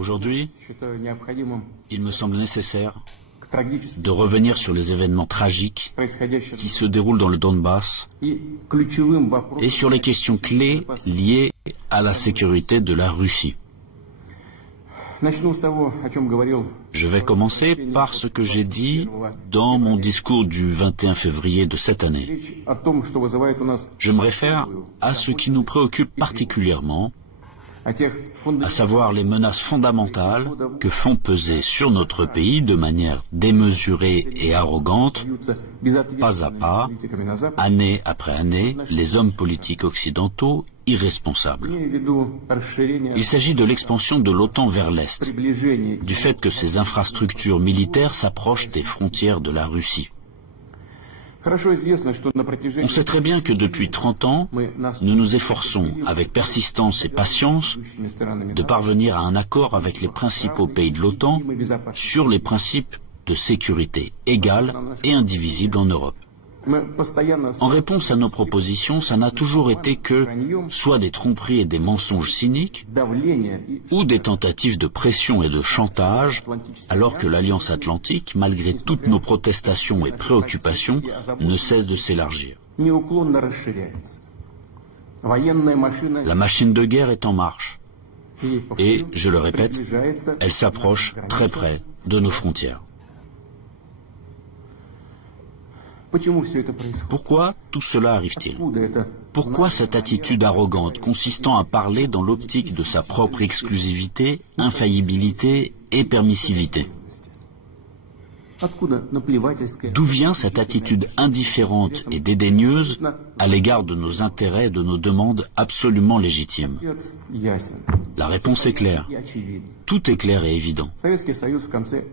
Aujourd'hui, il me semble nécessaire de revenir sur les événements tragiques qui se déroulent dans le Donbass et sur les questions clés liées à la sécurité de la Russie. Je vais commencer par ce que j'ai dit dans mon discours du 21 février de cette année. Je me réfère à ce qui nous préoccupe particulièrement, à savoir les menaces fondamentales que font peser sur notre pays de manière démesurée et arrogante, pas à pas, année après année, les hommes politiques occidentaux irresponsables. Il s'agit de l'expansion de l'OTAN vers l'Est, du fait que ces infrastructures militaires s'approchent des frontières de la Russie. On sait très bien que depuis 30 ans, nous nous efforçons, avec persistance et patience, de parvenir à un accord avec les principaux pays de l'OTAN sur les principes de sécurité égale et indivisible en Europe. En réponse à nos propositions, ça n'a toujours été que soit des tromperies et des mensonges cyniques, ou des tentatives de pression et de chantage, alors que l'Alliance Atlantique, malgré toutes nos protestations et préoccupations, ne cesse de s'élargir. La machine de guerre est en marche, et, je le répète, elle s'approche très près de nos frontières. Pourquoi tout cela arrive-t-il? Pourquoi cette attitude arrogante consistant à parler dans l'optique de sa propre exclusivité, infaillibilité et permissivité? D'où vient cette attitude indifférente et dédaigneuse à l'égard de nos intérêts et de nos demandes absolument légitimes? La réponse est claire. Tout est clair et évident.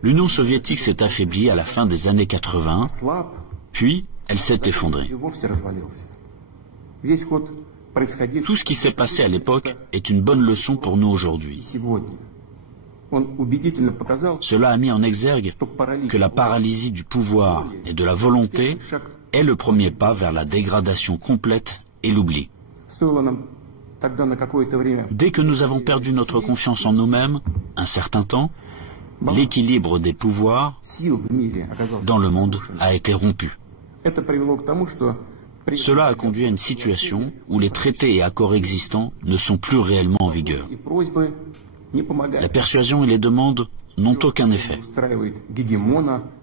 L'Union soviétique s'est affaiblie à la fin des années 80, puis elle s'est effondrée. Tout ce qui s'est passé à l'époque est une bonne leçon pour nous aujourd'hui. Cela a mis en exergue que la paralysie du pouvoir et de la volonté est le premier pas vers la dégradation complète et l'oubli. Dès que nous avons perdu notre confiance en nous-mêmes, un certain temps, l'équilibre des pouvoirs dans le monde a été rompu. Cela a conduit à une situation où les traités et accords existants ne sont plus réellement en vigueur. La persuasion et les demandes n'ont aucun effet.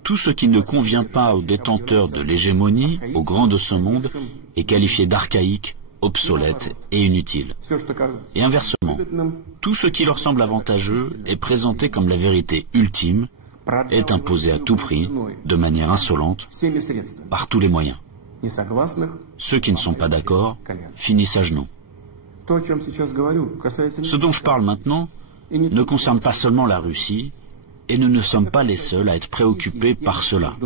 Tout ce qui ne convient pas aux détenteurs de l'hégémonie, aux grands de ce monde, est qualifié d'archaïque, obsolète et inutile. Et inversement, tout ce qui leur semble avantageux est présenté comme la vérité ultime, est imposé à tout prix, de manière insolente, par tous les moyens. Ceux qui ne sont pas d'accord finissent à genoux. Ce dont je parle maintenant ne concerne pas seulement la Russie, et nous ne sommes pas les seuls à être préoccupés par cela.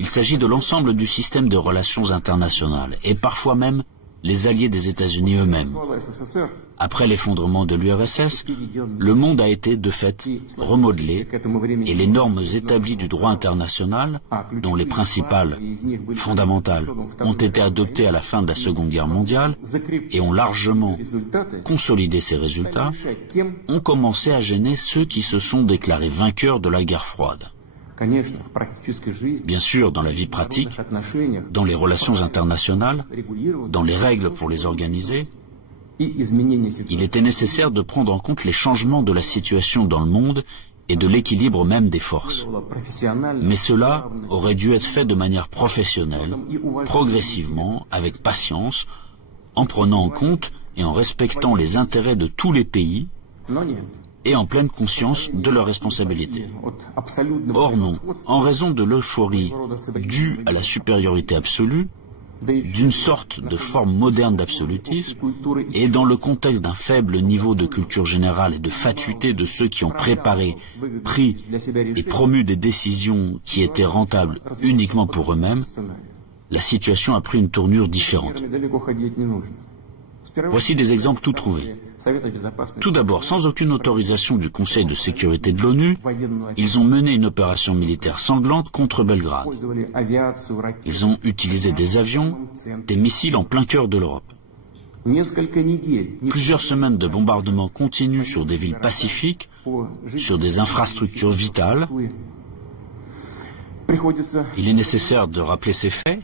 Il s'agit de l'ensemble du système de relations internationales, et parfois même les alliés des États-Unis eux-mêmes. Après l'effondrement de l'URSS, le monde a été de fait remodelé et les normes établies du droit international, dont les principales, fondamentales, ont été adoptées à la fin de la Seconde Guerre mondiale et ont largement consolidé ces résultats, ont commencé à gêner ceux qui se sont déclarés vainqueurs de la guerre froide. Bien sûr, dans la vie pratique, dans les relations internationales, dans les règles pour les organiser, il était nécessaire de prendre en compte les changements de la situation dans le monde et de l'équilibre même des forces. Mais cela aurait dû être fait de manière professionnelle, progressivement, avec patience, en prenant en compte et en respectant les intérêts de tous les pays, et en pleine conscience de leurs responsabilités. Or non, en raison de l'euphorie due à la supériorité absolue, d'une sorte de forme moderne d'absolutisme, et dans le contexte d'un faible niveau de culture générale et de fatuité de ceux qui ont préparé, pris et promu des décisions qui étaient rentables uniquement pour eux-mêmes, la situation a pris une tournure différente. Voici des exemples tout trouvés. Tout d'abord, sans aucune autorisation du Conseil de sécurité de l'ONU, ils ont mené une opération militaire sanglante contre Belgrade. Ils ont utilisé des avions, des missiles en plein cœur de l'Europe. Plusieurs semaines de bombardements continus sur des villes pacifiques, sur des infrastructures vitales. Il est nécessaire de rappeler ces faits,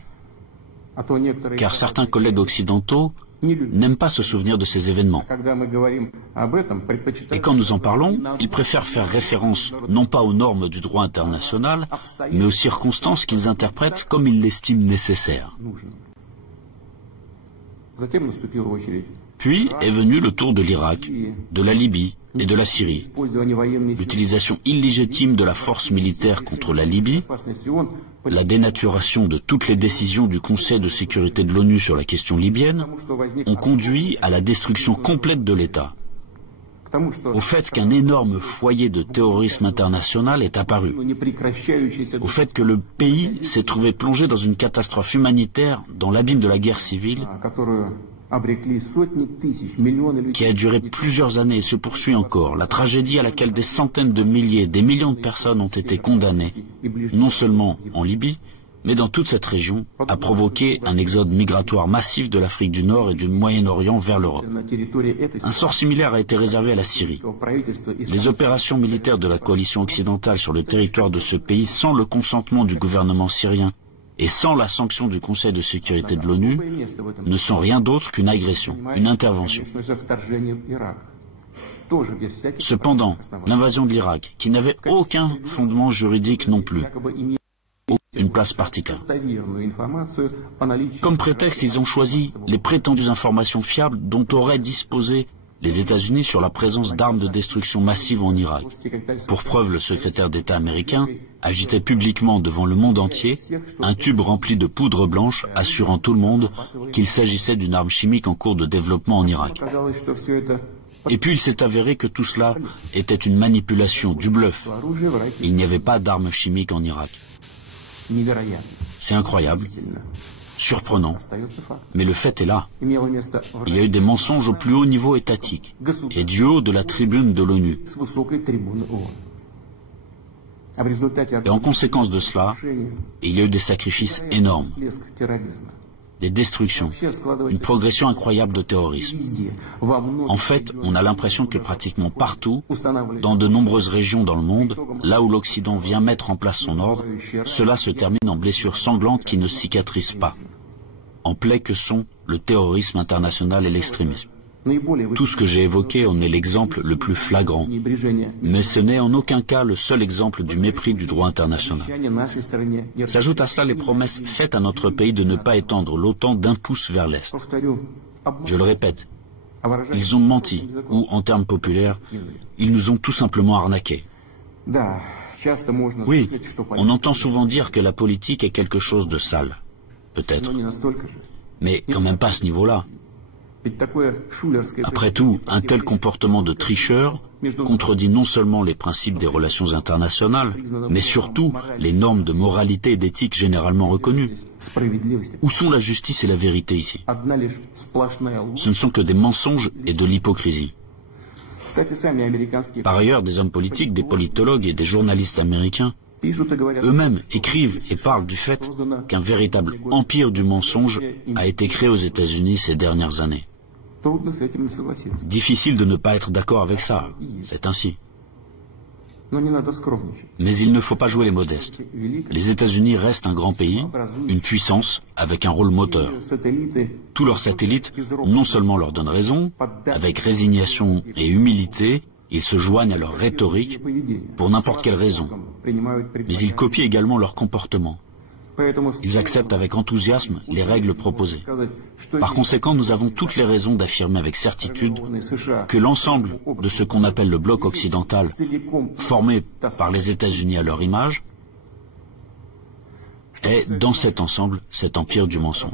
car certains collègues occidentaux n'aiment pas se souvenir de ces événements. Et quand nous en parlons, ils préfèrent faire référence non pas aux normes du droit international, mais aux circonstances qu'ils interprètent comme ils l'estiment nécessaires. Puis est venu le tour de l'Irak, de la Libye et de la Syrie. L'utilisation illégitime de la force militaire contre la Libye, la dénaturation de toutes les décisions du Conseil de sécurité de l'ONU sur la question libyenne ont conduit à la destruction complète de l'État. Au fait qu'un énorme foyer de terrorisme international est apparu, au fait que le pays s'est trouvé plongé dans une catastrophe humanitaire dans l'abîme de la guerre civile qui a duré plusieurs années et se poursuit encore, la tragédie à laquelle des centaines de milliers, des millions de personnes ont été condamnées, non seulement en Libye, mais dans toute cette région, a provoqué un exode migratoire massif de l'Afrique du Nord et du Moyen-Orient vers l'Europe. Un sort similaire a été réservé à la Syrie. Les opérations militaires de la coalition occidentale sur le territoire de ce pays, sans le consentement du gouvernement syrien et sans la sanction du Conseil de sécurité de l'ONU, ne sont rien d'autre qu'une agression, une intervention. Cependant, l'invasion de l'Irak, qui n'avait aucun fondement juridique non plus, une place particulière. Comme prétexte, ils ont choisi les prétendues informations fiables dont auraient disposé les États-Unis sur la présence d'armes de destruction massive en Irak. Pour preuve, le secrétaire d'État américain agitait publiquement devant le monde entier un tube rempli de poudre blanche assurant tout le monde qu'il s'agissait d'une arme chimique en cours de développement en Irak. Et puis il s'est avéré que tout cela était une manipulation, du bluff. Il n'y avait pas d'armes chimiques en Irak. C'est incroyable, surprenant, mais le fait est là. Il y a eu des mensonges au plus haut niveau étatique et du haut de la tribune de l'ONU. Et en conséquence de cela, il y a eu des sacrifices énormes, des destructions, une progression incroyable de terrorisme. En fait, on a l'impression que pratiquement partout, dans de nombreuses régions dans le monde, là où l'Occident vient mettre en place son ordre, cela se termine en blessures sanglantes qui ne cicatrisent pas, en plaies que sont le terrorisme international et l'extrémisme. Tout ce que j'ai évoqué en est l'exemple le plus flagrant, mais ce n'est en aucun cas le seul exemple du mépris du droit international. S'ajoutent à cela les promesses faites à notre pays de ne pas étendre l'OTAN d'un pouce vers l'Est. Je le répète, ils ont menti, ou en termes populaires, ils nous ont tout simplement arnaqués. Oui, on entend souvent dire que la politique est quelque chose de sale, peut-être, mais quand même pas à ce niveau-là. Après tout, un tel comportement de tricheur contredit non seulement les principes des relations internationales, mais surtout les normes de moralité et d'éthique généralement reconnues. Où sont la justice et la vérité ici? Ce ne sont que des mensonges et de l'hypocrisie. Par ailleurs, des hommes politiques, des politologues et des journalistes américains eux-mêmes écrivent et parlent du fait qu'un véritable empire du mensonge a été créé aux États-Unis ces dernières années. Difficile de ne pas être d'accord avec ça, c'est ainsi. Mais il ne faut pas jouer les modestes. Les États-Unis restent un grand pays, une puissance avec un rôle moteur. Tous leurs satellites non seulement leur donnent raison, avec résignation et humilité, ils se joignent à leur rhétorique pour n'importe quelle raison, mais ils copient également leur comportement. Ils acceptent avec enthousiasme les règles proposées. Par conséquent, nous avons toutes les raisons d'affirmer avec certitude que l'ensemble de ce qu'on appelle le bloc occidental, formé par les États-Unis à leur image, est, dans cet ensemble, cet empire du mensonge.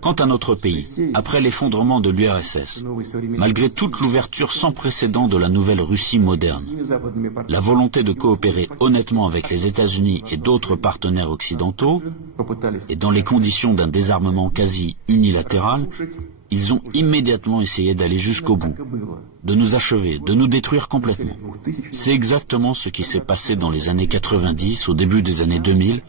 Quant à notre pays, après l'effondrement de l'URSS, malgré toute l'ouverture sans précédent de la nouvelle Russie moderne, la volonté de coopérer honnêtement avec les États-Unis et d'autres partenaires occidentaux, et dans les conditions d'un désarmement quasi unilatéral, ils ont immédiatement essayé d'aller jusqu'au bout, de nous achever, de nous détruire complètement. C'est exactement ce qui s'est passé dans les années 90, au début des années 2000,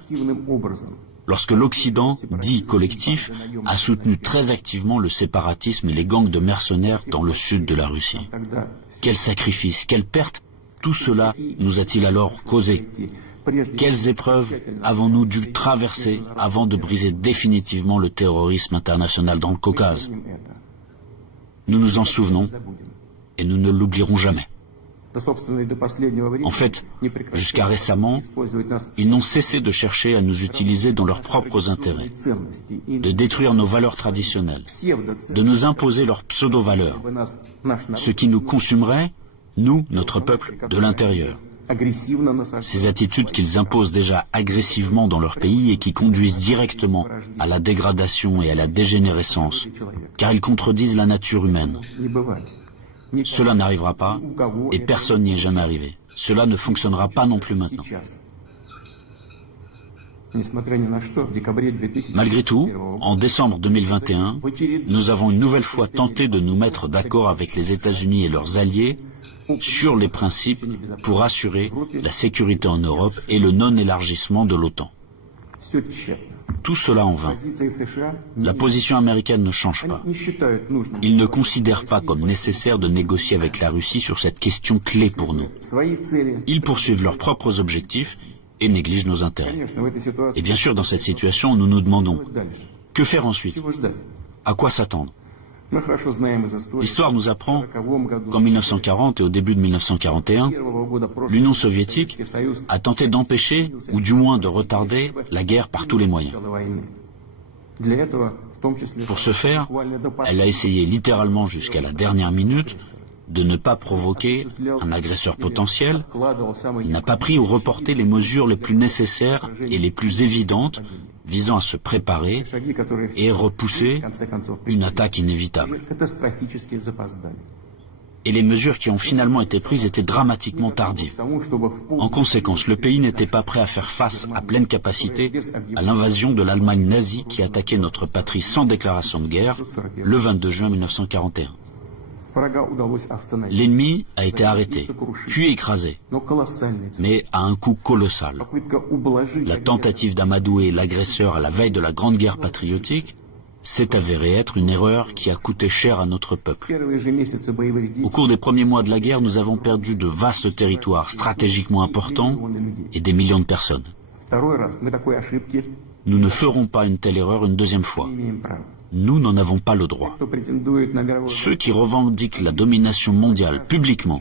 lorsque l'Occident, dit collectif, a soutenu très activement le séparatisme et les gangs de mercenaires dans le sud de la Russie. Quels sacrifices, quelles pertes tout cela nous a-t-il alors causé? Quelles épreuves avons-nous dû traverser avant de briser définitivement le terrorisme international dans le Caucase? Nous nous en souvenons et nous ne l'oublierons jamais. En fait, jusqu'à récemment, ils n'ont cessé de chercher à nous utiliser dans leurs propres intérêts, de détruire nos valeurs traditionnelles, de nous imposer leurs pseudo-valeurs, ce qui nous consumerait, nous, notre peuple, de l'intérieur. Ces attitudes qu'ils imposent déjà agressivement dans leur pays et qui conduisent directement à la dégradation et à la dégénérescence, car ils contredisent la nature humaine. Cela n'arrivera pas et personne n'y est jamais arrivé. Cela ne fonctionnera pas non plus maintenant. Malgré tout, en décembre 2021, nous avons une nouvelle fois tenté de nous mettre d'accord avec les États-Unis et leurs alliés sur les principes pour assurer la sécurité en Europe et le non-élargissement de l'OTAN. Tout cela en vain. La position américaine ne change pas. Ils ne considèrent pas comme nécessaire de négocier avec la Russie sur cette question clé pour nous. Ils poursuivent leurs propres objectifs et négligent nos intérêts. Et bien sûr, dans cette situation, nous nous demandons, que faire ensuite? À quoi s'attendre? L'histoire nous apprend qu'en 1940 et au début de 1941, l'Union soviétique a tenté d'empêcher, ou du moins de retarder, la guerre par tous les moyens. Pour ce faire, elle a essayé littéralement jusqu'à la dernière minute de ne pas provoquer un agresseur potentiel, il n'a pas pris ou reporté les mesures les plus nécessaires et les plus évidentes visant à se préparer et repousser une attaque inévitable. Et les mesures qui ont finalement été prises étaient dramatiquement tardives. En conséquence, le pays n'était pas prêt à faire face à pleine capacité à l'invasion de l'Allemagne nazie qui attaquait notre patrie sans déclaration de guerre le 22 juin 1941. L'ennemi a été arrêté, puis écrasé, mais à un coût colossal. La tentative d'amadouer l'agresseur à la veille de la Grande Guerre patriotique s'est avérée être une erreur qui a coûté cher à notre peuple. Au cours des premiers mois de la guerre, nous avons perdu de vastes territoires stratégiquement importants et des millions de personnes. Nous ne ferons pas une telle erreur une deuxième fois. Nous n'en avons pas le droit. Ceux qui revendiquent la domination mondiale publiquement,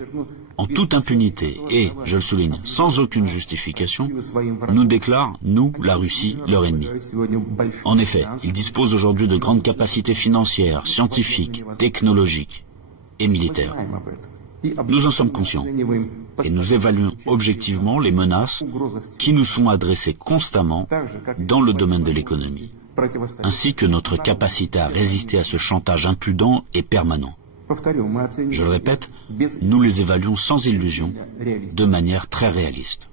en toute impunité et, je le souligne, sans aucune justification, nous déclarent, nous, la Russie, leur ennemi. En effet, ils disposent aujourd'hui de grandes capacités financières, scientifiques, technologiques et militaires. Nous en sommes conscients et nous évaluons objectivement les menaces qui nous sont adressées constamment dans le domaine de l'économie, ainsi que notre capacité à résister à ce chantage impudent et permanent. Je le répète, nous les évaluons sans illusion, de manière très réaliste.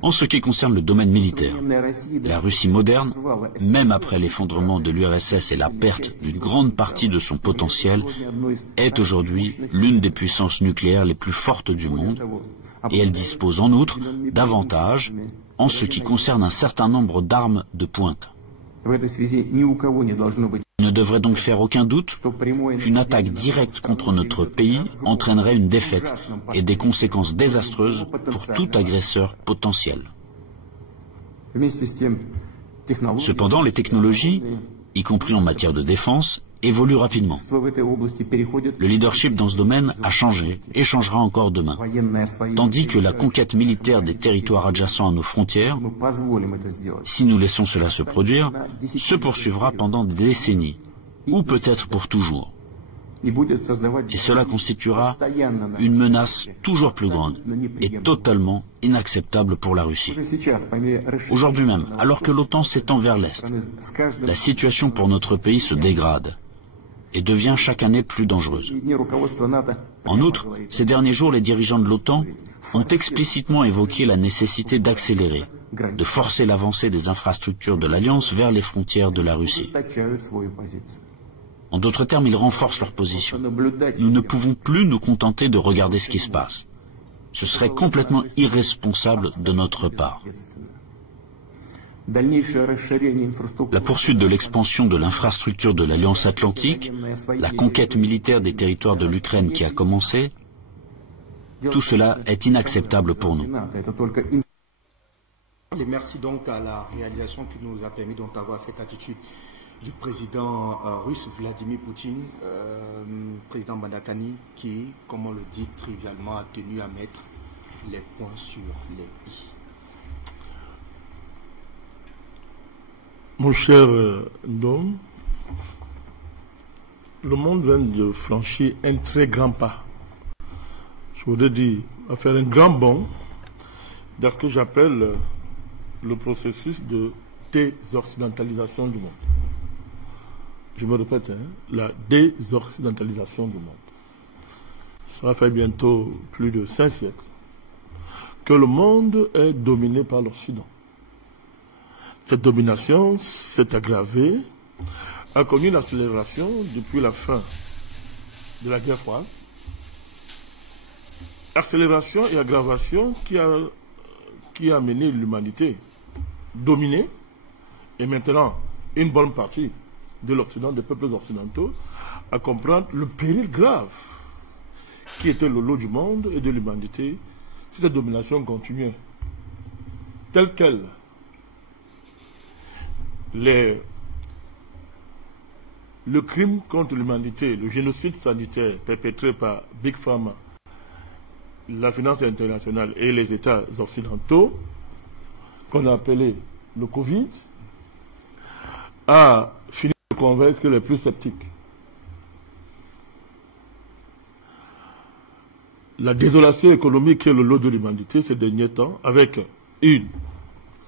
En ce qui concerne le domaine militaire, la Russie moderne, même après l'effondrement de l'URSS et la perte d'une grande partie de son potentiel, est aujourd'hui l'une des puissances nucléaires les plus fortes du monde, et elle dispose en outre d'avantages en ce qui concerne un certain nombre d'armes de pointe. Il ne devrait donc faire aucun doute qu'une attaque directe contre notre pays entraînerait une défaite et des conséquences désastreuses pour tout agresseur potentiel. Cependant, les technologies, y compris en matière de défense, évoluent rapidement. Le leadership dans ce domaine a changé et changera encore demain. Tandis que la conquête militaire des territoires adjacents à nos frontières, si nous laissons cela se produire, se poursuivra pendant des décennies, ou peut-être pour toujours. Et cela constituera une menace toujours plus grande et totalement inacceptable pour la Russie. Aujourd'hui même, alors que l'OTAN s'étend vers l'Est, la situation pour notre pays se dégrade et devient chaque année plus dangereuse. En outre, ces derniers jours, les dirigeants de l'OTAN ont explicitement évoqué la nécessité d'accélérer, de forcer l'avancée des infrastructures de l'Alliance vers les frontières de la Russie. En d'autres termes, ils renforcent leur position. Nous ne pouvons plus nous contenter de regarder ce qui se passe. Ce serait complètement irresponsable de notre part. La poursuite de l'expansion de l'infrastructure de l'Alliance Atlantique, la conquête militaire des territoires de l'Ukraine qui a commencé, tout cela est inacceptable pour nous. Et merci donc à la réalisation qui nous a permis d'avoir cette attitude du président russe Vladimir Poutine, président Badakani, qui, comme on le dit trivialement, a tenu à mettre les points sur les i. Mon cher Ndom, le monde vient de franchir un très grand pas. Je voudrais dire, à faire un grand bond dans ce que j'appelle le processus de désoccidentalisation du monde. Je me répète, la désoccidentalisation du monde. Ça fait bientôt plus de 5 siècles que le monde est dominé par l'Occident. Cette domination s'est aggravée, a connu une accélération depuis la fin de la guerre froide. Accélération et aggravation qui a amené l'humanité dominée, et maintenant une bonne partie de l'Occident, des peuples occidentaux, à comprendre le péril grave qui était le lot du monde et de l'humanité si cette domination continuait telle qu'elle. Le crime contre l'humanité, le génocide sanitaire perpétré par Big Pharma, la finance internationale et les États occidentaux, qu'on a appelé le Covid, a fini de convaincre les plus sceptiques. La désolation économique qui est le lot de l'humanité ces derniers temps, avec une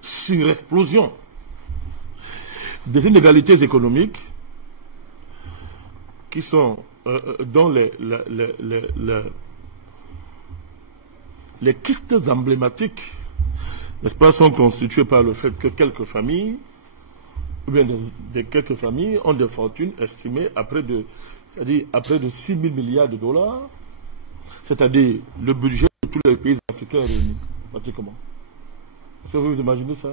surexplosion des inégalités économiques qui sont dont les kystes emblématiques, n'est-ce pas, sont constitués par le fait que quelques familles, ou bien quelques familles ont des fortunes estimées à près de 6 000 milliards de dollars, c'est-à-dire le budget de tous les pays africains réunis, pratiquement. Est-ce que vous imaginez ça?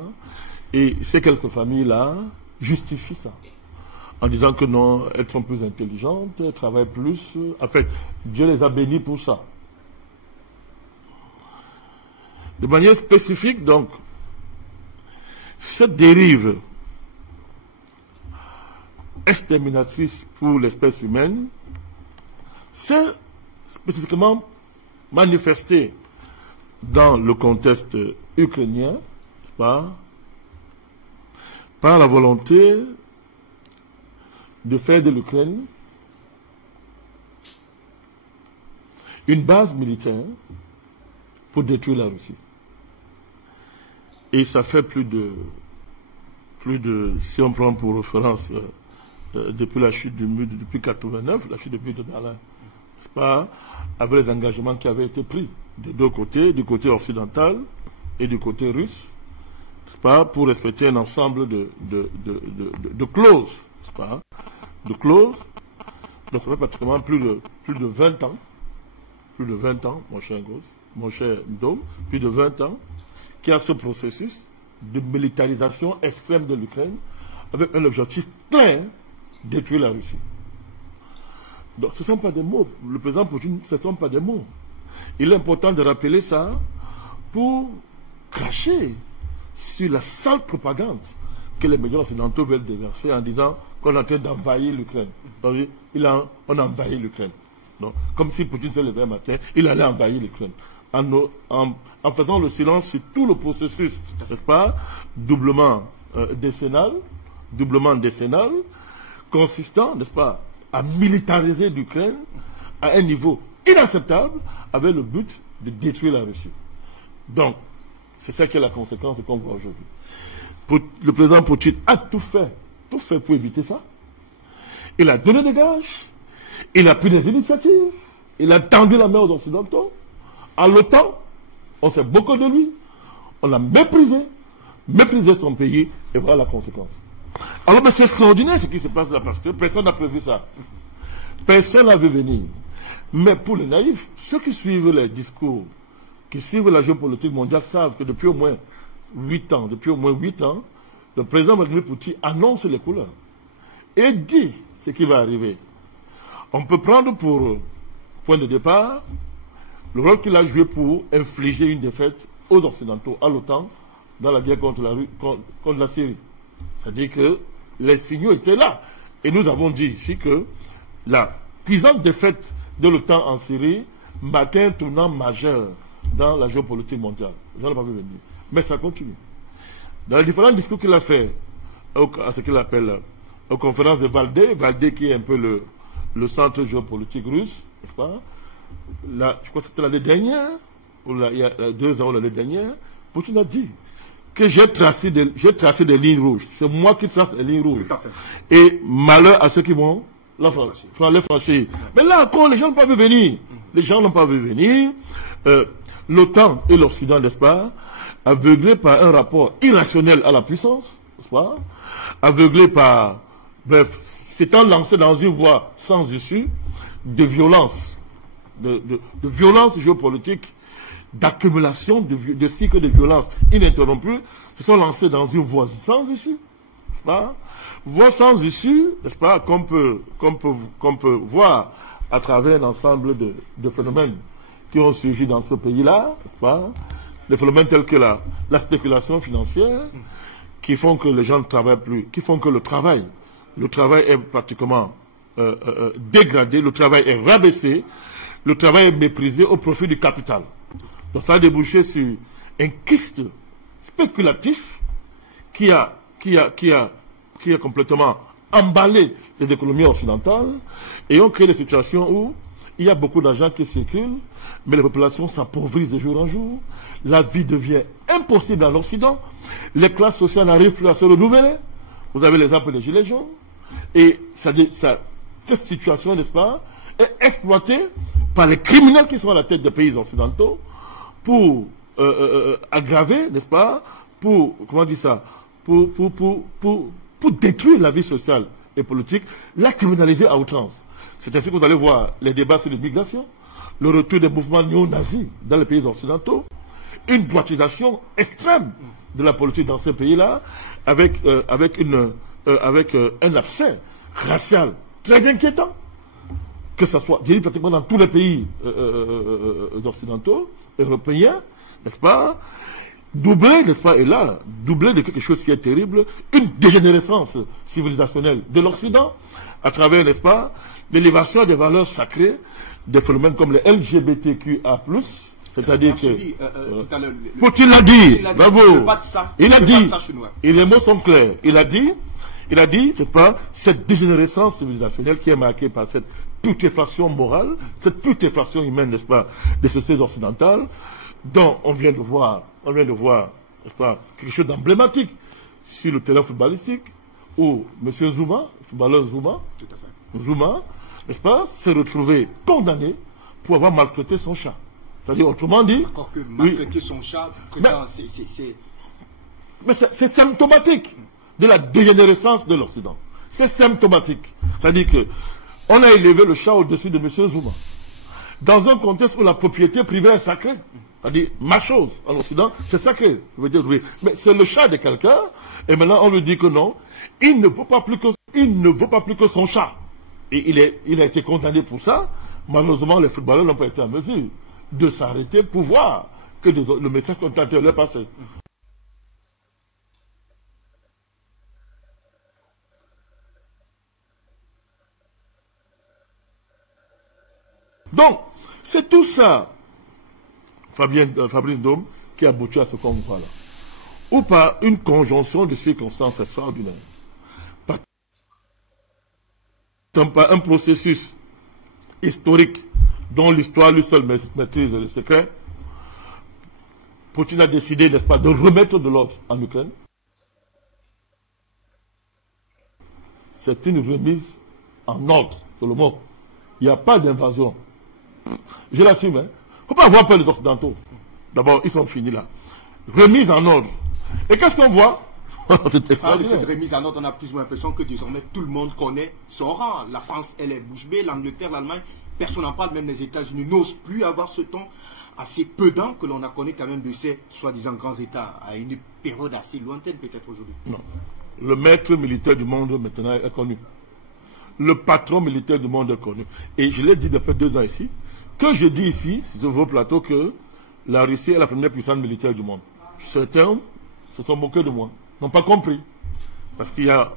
Et ces quelques familles-là justifient ça, en disant que non, elles sont plus intelligentes, elles travaillent plus. En fait, Dieu les a bénis pour ça. De manière spécifique, donc, cette dérive exterminatrice pour l'espèce humaine s'est spécifiquement manifestée dans le contexte ukrainien, n'est-ce pas, par la volonté de faire de l'Ukraine une base militaire pour détruire la Russie. Et ça fait plus de, si on prend pour référence depuis la chute du mur, depuis 89, la chute du mur de Berlin, n'est-ce pas, avec les engagements qui avaient été pris des deux côtés, du côté occidental et du côté russe, n'est-ce pas, pour respecter un ensemble de clauses, n'est-ce pas, de clauses. Donc ça fait pratiquement plus de 20 ans, mon cher Gosse, mon cher Ndom, plus de 20 ans, qu'il y a ce processus de militarisation extrême de l'Ukraine avec un objectif clair, détruire la Russie. Donc ce ne sont pas des mots. Le président Poutine, ce ne sont pas des mots. Il est important de rappeler ça pour cracher sur la sale propagande que les médias occidentaux veulent déverser en disant qu'on est en train d'envahir l'Ukraine. On a envahi l'Ukraine. Comme si Poutine se levait un matin, il allait envahir l'Ukraine. En faisant le silence sur tout le processus, n'est-ce pas, doublement décennal, consistant, n'est-ce pas, à militariser l'Ukraine à un niveau inacceptable avec le but de détruire la Russie. Donc, c'est ça qui est la conséquence qu'on voit aujourd'hui. Le président Poutine a tout fait pour éviter ça. Il a donné des gages, il a pris des initiatives, il a tendu la main aux Occidentaux. À l'OTAN, on sait beaucoup de lui, on l'a méprisé son pays, et voilà la conséquence. Alors, mais c'est extraordinaire ce qui se passe là, parce que personne n'a prévu ça. Personne n'a vu venir. Mais pour les naïfs, ceux qui suivent les discours, qui suivent la géopolitique mondiale, savent que depuis au moins 8 ans, le président Vladimir Poutine annonce les couleurs et dit ce qui va arriver. On peut prendre pour point de départ le rôle qu'il a joué pour infliger une défaite aux Occidentaux, à l'OTAN, dans la guerre contre la Syrie. C'est-à-dire que les signaux étaient là. Et nous avons dit ici que la puissante défaite de l'OTAN en Syrie marquait un tournant majeur dans la géopolitique mondiale. Je n'ai pas vu venir. Mais ça continue. Dans les différents discours qu'il a fait à ce qu'il appelle aux conférences de Valdé qui est un peu le centre géopolitique russe, n'est-ce pas? Là, je crois que c'était l'année dernière, ou il y a 2 ans l'année dernière, Poutine a dit que j'ai tracé des lignes rouges. C'est moi qui trace les lignes rouges. Et malheur à ceux qui vont les franchir. Mais là encore, les gens n'ont pas vu venir. Les gens n'ont pas vu venir. L'OTAN et l'Occident, n'est-ce pas, aveuglés par un rapport irrationnel à la puissance, n'est-ce pas, aveuglés par, bref, s'étant lancés dans une voie sans issue de violence, de violence géopolitique, d'accumulation de cycles de violence ininterrompus, se sont lancés dans une voie sans issue, n'est-ce pas, voie sans issue, n'est-ce pas, qu'on peut voir à travers un ensemble de phénomènes qui ont surgi dans ce pays-là, n'est-ce pas, des phénomènes tels que la spéculation financière, qui font que les gens ne travaillent plus, qui font que le travail est pratiquement dégradé, le travail est rabaissé, le travail est méprisé au profit du capital. Donc ça a débouché sur un kyste spéculatif qui a complètement emballé les économies occidentales et ont créé des situations où il y a beaucoup d'argent qui circule, mais les populations s'appauvrissent de jour en jour. La vie devient impossible en Occident. Les classes sociales n'arrivent plus à se renouveler. Vous avez l'exemple des Gilets jaunes. Et cette situation, n'est-ce pas, est exploitée par les criminels qui sont à la tête des pays occidentaux pour aggraver, n'est-ce pas, pour détruire la vie sociale et politique, la criminaliser à outrance. C'est ainsi que vous allez voir les débats sur l'immigration, le retour des mouvements néo-nazis dans les pays occidentaux, une droitisation extrême de la politique dans ces pays-là, avec un abcès racial très inquiétant, que ce soit, je dis pratiquement dans tous les pays occidentaux, européens, n'est-ce pas, doublé, n'est-ce pas, et là, doublé de quelque chose qui est terrible, une dégénérescence civilisationnelle de l'Occident, à travers, n'est-ce pas, l'élévation des valeurs sacrées, des phénomènes comme les LGBTQA+, c'est-à-dire que... Poutine l'a dit, bravo, il a dit, et les mots sont clairs, il a dit, c'est pas, cette dégénérescence civilisationnelle qui est marquée par cette putréfaction morale, cette putréfaction humaine, n'est-ce pas, des sociétés occidentales, dont on vient de voir, n'est-ce pas, quelque chose d'emblématique sur le terrain footballistique, où M. Zouma, le footballeur Zouma, n'est-ce pas, s'est retrouvé condamné pour avoir maltraité son chat. C'est-à-dire, autrement dit... Encore que maltraiter son chat, mais c'est symptomatique de la dégénérescence de l'Occident. C'est symptomatique. C'est-à-dire que on a élevé le chat au-dessus de M. Zouma. Dans un contexte où la propriété privée est sacrée. C'est-à-dire, ma chose, en Occident, c'est sacré. Je veux dire, oui. Mais c'est le chat de quelqu'un, et maintenant on lui dit que non, il ne vaut pas plus que son chat. Et il a été condamné pour ça. Malheureusement, les footballeurs n'ont pas été en mesure de s'arrêter pour voir que le message contentateur leur passait. Donc, c'est tout ça, Fabrice Dôme, qui a abouti à ce qu'on voit là. Ou par une conjonction de circonstances extraordinaires. Par un processus historique dont l'histoire lui seule maîtrise le secret, Poutine a décidé, n'est-ce pas, de remettre de l'ordre en Ukraine. C'est une remise en ordre, c'est le mot. Il n'y a pas d'invasion. Je l'assume, hein. Il ne faut pas avoir peur des Occidentaux. D'abord, ils sont finis là. Remise en ordre. Et qu'est-ce qu'on voit? C'est extraordinaire. Cette remise en ordre, on a plus ou moins l'impression que désormais tout le monde connaît son rang. La France, elle est bouche bée, l'Angleterre, l'Allemagne, personne n'en parle, même les États-Unis n'osent plus avoir ce ton assez pedant que l'on a connu quand même de ces soi-disant grands États à une période assez lointaine peut-être aujourd'hui. Non. Le maître militaire du monde maintenant est connu. Le patron militaire du monde est connu. Et je l'ai dit depuis 2 ans ici, que je dis ici, sur vos plateaux, que la Russie est la première puissance militaire du monde. Certains se sont moqués de moi, n'ont pas compris. Parce qu'il y a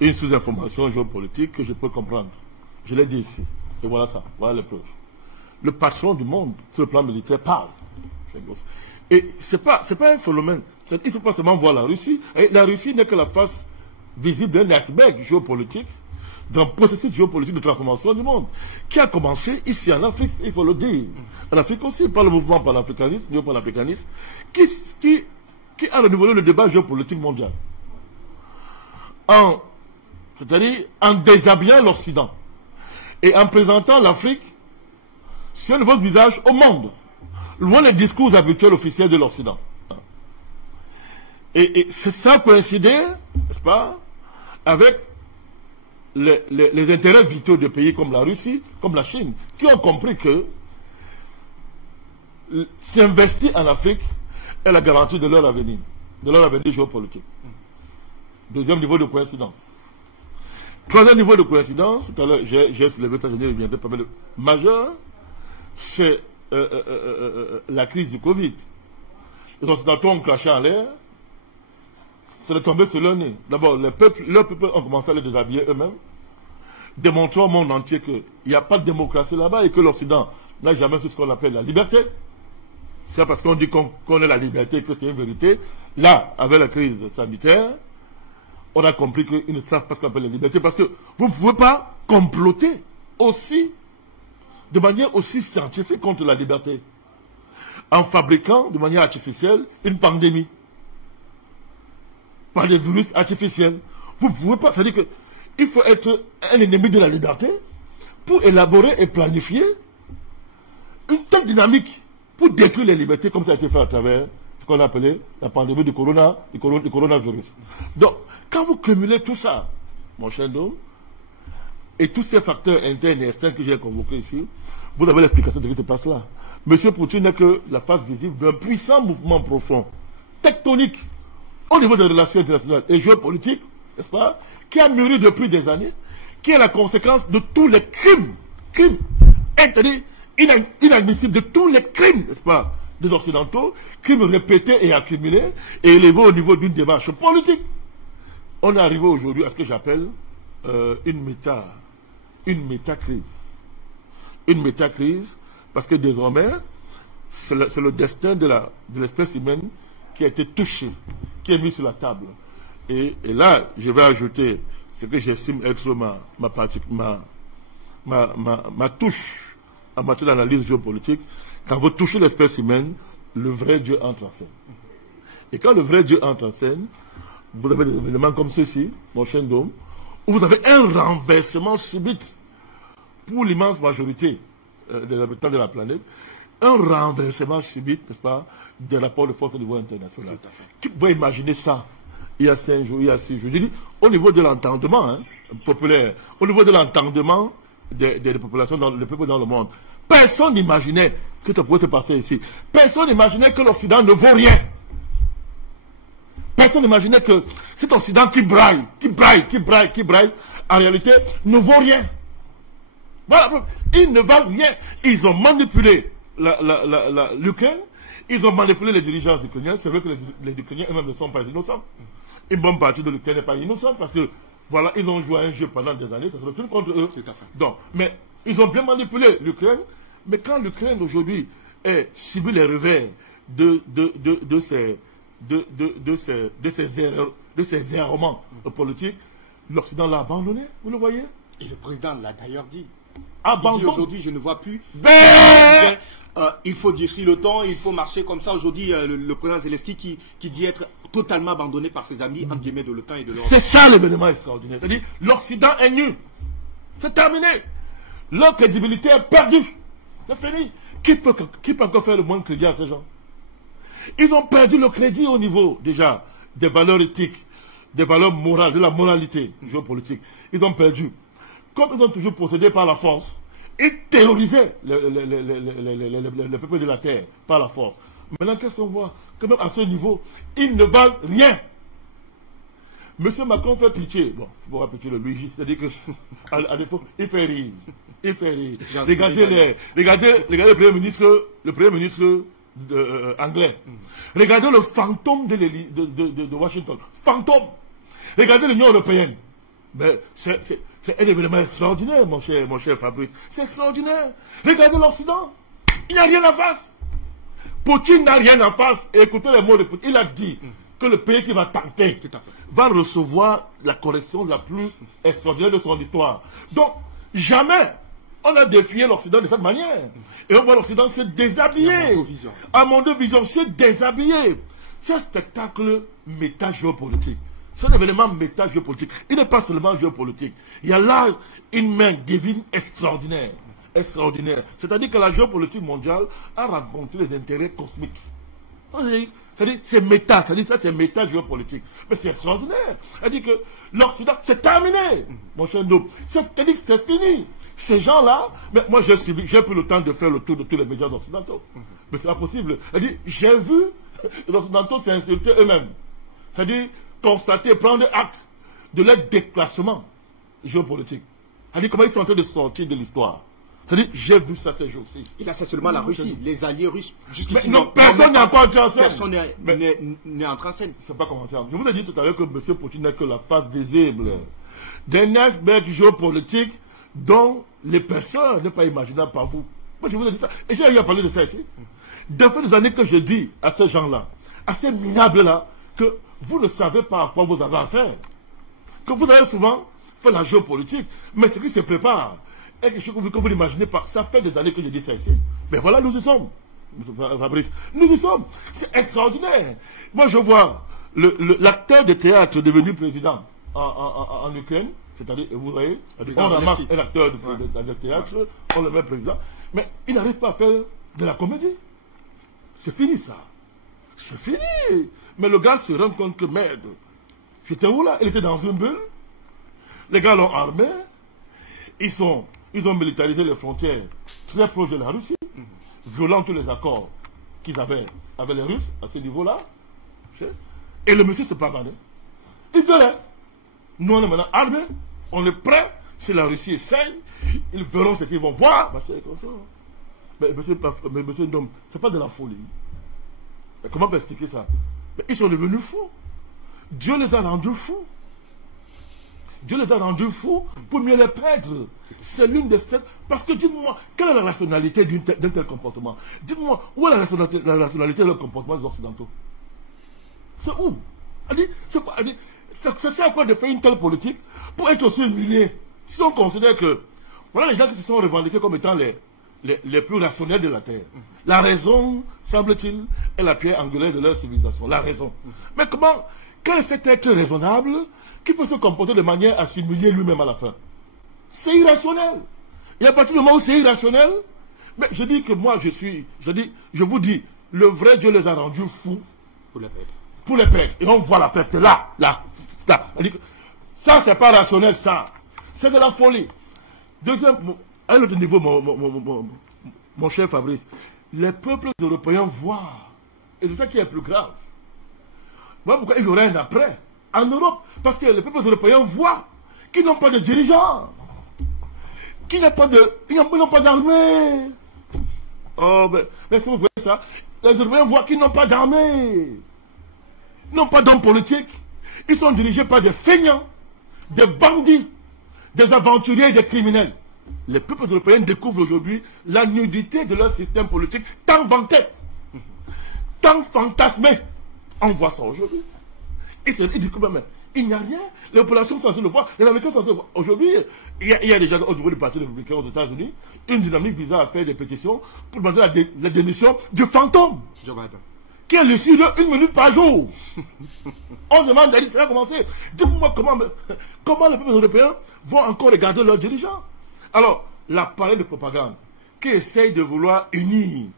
une sous-information géopolitique que je peux comprendre. Je l'ai dit ici. Et voilà ça, voilà les preuves. Le patron du monde, sur le plan militaire, parle. Et ce n'est pas un phénomène. Il ne faut pas seulement voir la Russie. Et la Russie n'est que la face visible d'un iceberg géopolitique, d'un processus géopolitique de transformation du monde, qui a commencé ici en Afrique, il faut le dire. En Afrique aussi, par le mouvement panafricaniste, néo-panafricaniste, qui a renouvelé le débat géopolitique mondial. C'est-à-dire en déshabillant l'Occident et en présentant l'Afrique sur un nouveau visage au monde, loin des discours habituels officiels de l'Occident. Et c'est ça coïncidé, n'est-ce pas, avec les intérêts vitaux de pays comme la Russie, comme la Chine, qui ont compris que s'investir en Afrique est la garantie de leur avenir géopolitique. Deuxième niveau de coïncidence. Troisième niveau de coïncidence, tout à l'heure j'ai soulevé ça, je ne reviendrai pas, mais le majeur, c'est la crise du Covid. Les Occidentaux ont craché en l'air, c'est tombé sur leur nez. D'abord, leurs peuples ont commencé à les déshabiller eux-mêmes, démontrant au monde entier qu'il n'y a pas de démocratie là-bas et que l'Occident n'a jamais fait ce qu'on appelle la liberté. C'est parce qu'on dit qu'on connaît la liberté que c'est une vérité. Là, avec la crise sanitaire, on a compris qu'ils ne savent pas ce qu'on appelle la liberté parce que vous ne pouvez pas comploter aussi, de manière aussi scientifique contre la liberté, en fabriquant de manière artificielle une pandémie, par des virus artificiels. Vous ne pouvez pas, c'est-à-dire qu'il faut être un ennemi de la liberté pour élaborer et planifier une telle dynamique pour détruire les libertés comme ça a été fait à travers ce qu'on appelait la pandémie du coronavirus. Donc, quand vous cumulez tout ça, mon cher Dom, et tous ces facteurs internes et externes que j'ai convoqués ici, vous avez l'explication de ce qui se passe là. M. Poutine n'est que la face visible d'un puissant mouvement profond, tectonique, au niveau des relations internationales et géopolitiques, n'est-ce pas, qui a mûri depuis des années, qui est la conséquence de tous les crimes interdits, inadmissibles, de tous les crimes, n'est-ce pas, des Occidentaux, crimes répétés et accumulés, et élevés au niveau d'une démarche politique. On est arrivé aujourd'hui à ce que j'appelle une métacrise. Une métacrise, parce que désormais, c'est le destin de l'espèce humaine qui a été touché, qui est mis sur la table. Et là, je vais ajouter ce que j'estime être ma touche en matière d'analyse géopolitique. Quand vous touchez l'espèce humaine, le vrai Dieu entre en scène. Et quand le vrai Dieu entre en scène, vous avez des événements comme ceci, mon cher Dôme, où vous avez un renversement subit pour l'immense majorité des habitants de la planète, un renversement subit, n'est-ce pas, des rapports de force au niveau international. Qui pouvait imaginer ça il y a 5 jours, il y a 6 jours? Je dis, au niveau de l'entendement populaire, au niveau de l'entendement des populations, des peuples dans le monde, personne n'imaginait que ça pouvait se passer ici. Personne n'imaginait que l'Occident ne vaut rien. Personne n'imaginait que cet Occident qui braille, en réalité, ne vaut rien. Voilà, il ne valent rien. Ils ont manipulé l'Ukraine, ils ont manipulé les dirigeants ukrainiens. C'est vrai que les Ukrainiens eux-mêmes ne sont pas innocents. Une bonne partie de l'Ukraine n'est pas innocente parce que, voilà, ils ont joué à un jeu pendant des années, ça se retourne contre eux. Tout à fait. Donc, mais ils ont bien manipulé l'Ukraine, mais quand l'Ukraine aujourd'hui subit les revers de ces errements politiques, l'Occident l'a abandonné, vous le voyez? Et le président l'a d'ailleurs dit. Abandon. Aujourd'hui, je ne vois plus. Il faut durcir le temps, il faut marcher comme ça. Aujourd'hui, le président Zelensky qui dit être totalement abandonné par ses amis, entre guillemets, de l'OTAN et de l'Europe. C'est ça l'événement extraordinaire. C'est-à-dire, l'Occident est nu. C'est terminé. Leur crédibilité est perdue. C'est fini. Qui peut encore faire le moins de crédit à ces gens? Ils ont perdu le crédit au niveau, déjà, des valeurs éthiques, des valeurs morales, de la moralité géopolitique. Ils ont perdu. Comme ils ont toujours procédé par la force, ils terrorisaient les peuples de la terre par la force. Maintenant, qu'est-ce qu'on voit? Que même à ce niveau, ils ne valent rien. Monsieur Macron fait pitié. Bon, il faut pitié le lui. C'est-à-dire que, à défaut, il fait rire. Il fait rire. Regardez le Premier ministre anglais. Regardez le fantôme de Washington. Fantôme. Regardez l'Union européenne. Ben, c'est un événement extraordinaire, mon cher Fabrice. C'est extraordinaire. Regardez l'Occident. Il n'y a rien en face. Poutine n'a rien en face. Et écoutez les mots de Poutine. Il a dit que le pays qui va tenter va recevoir la correction la plus extraordinaire de son histoire. Donc, jamais on a défié l'Occident de cette manière. Et on voit l'Occident se déshabiller. À Mondovision, se déshabiller. C'est un spectacle méta-géopolitique. C'est un événement méta-géopolitique. Il n'est pas seulement géopolitique. Il y a là une main divine extraordinaire. Extraordinaire. C'est-à-dire que la géopolitique mondiale a rencontré les intérêts cosmiques. C'est-à-dire, c'est méta, c'est-à-dire ça c'est méta géopolitique. Mais c'est extraordinaire. C'est-à-dire que l'Occident, c'est terminé, mon cher Noub. C'est-à-dire que c'est fini. Ces gens-là, mais moi j'ai pris le temps de faire le tour de tous les médias occidentaux. Mais c'est pas possible. C'est-à-dire, j'ai vu les Occidentaux s'insulter eux-mêmes. C'est-à-dire, constater, prendre acte de leur déclassement géopolitique. C'est-à-dire, comment ils sont en train de sortir de l'histoire. C'est-à-dire, j'ai vu ça ces jours-ci. Il a ça seulement la Russie, les alliés russes. Mais non, personne n'est encore entré en scène. Personne n'est entré en scène. C'est pas commencé. Je vous ai dit tout à l'heure que M. Poutine n'est que la face visible d'un iceberg géopolitique dont les personnes n'est pas imaginable par vous. Moi, je vous ai dit ça. Et j'ai eu à parler de ça ici. Ça fait des années que je dis à ces gens-là, à ces minables-là, que vous ne savez pas à quoi vous avez affaire. Que vous avez souvent fait la géopolitique, mais ce qui se prépare. Et quelque chose que vous n'imaginez pas. Ça fait des années que je dis ça ici. Mais voilà, nous y sommes. Fabrice, nous y sommes. C'est extraordinaire. Moi, je vois l'acteur de théâtre devenu président en Ukraine. C'est-à-dire, vous voyez, on ramasse un acteur de théâtre, on le met président. Mais il n'arrive pas à faire de la comédie. C'est fini, ça. C'est fini. Mais le gars se rend compte que, merde, j'étais où là? Il était dans une bulle. Les gars l'ont armé. Ils ont militarisé les frontières très proches de la Russie, violant tous les accords qu'ils avaient avec les Russes à ce niveau-là. Et le monsieur se pardonnait. Il gueulait. Nous, on est maintenant armés, on est prêts. Si la Russie essaye, ils verront ce qu'ils vont voir. Mais monsieur, c'est pas de la folie. Mais comment expliquer ça? Mais ils sont devenus fous. Dieu les a rendus fous. Dieu les a rendus fous pour mieux les perdre. C'est l'une des sept. Parce que dites-moi, quelle est la rationalité d'un tel comportement? Dites-moi, où est la rationalité de leur comportement des Occidentaux? C'est où? C'est à quoi de faire une telle politique pour être aussi humilié? Si on considère que, voilà les gens qui se sont revendiqués comme étant les plus rationnels de la Terre. La raison, semble-t-il, est la pierre angulaire de leur civilisation. La raison. Mais comment, quel est cet être raisonnable qui peut se comporter de manière à s'humilier lui-même à la fin? C'est irrationnel. Et à partir du moment où c'est irrationnel, mais je dis que moi je vous dis, le vrai Dieu les a rendus fous pour les perdre. Pour les perdre. Et on voit la perte là. Ça, c'est pas rationnel, ça. C'est de la folie. Deuxième, à un autre niveau, mon cher Fabrice, les peuples européens voient. Et c'est ça qui est plus grave. Voilà pourquoi il y aurait un après en Europe. Parce que les peuples européens voient qu'ils n'ont pas de dirigeants. Qu'ils n'ont pas d'armée. Oh, mais si vous voyez ça, les Européens voient qu'ils n'ont pas d'armée. Ils n'ont pas d'hommes politiques. Ils sont dirigés par des feignants, des bandits, des aventuriers et des criminels. Les peuples européens découvrent aujourd'hui la nudité de leur système politique tant vanté, tant fantasmé. On voit ça aujourd'hui. Ils disent que même, il n'y a rien. Les populations sont en train de le voir. Les Américains sont en train de le voir. Aujourd'hui, il y a déjà au niveau du Parti républicain aux États-Unis une dynamique visant à faire des pétitions pour demander la démission du fantôme. Qui est lucide 1 minute par jour. On demande d'aller, ça va commencer. Dites-moi comment les peuples européens vont encore regarder leurs dirigeants. Alors, l'appareil de propagande qui essaye de vouloir unir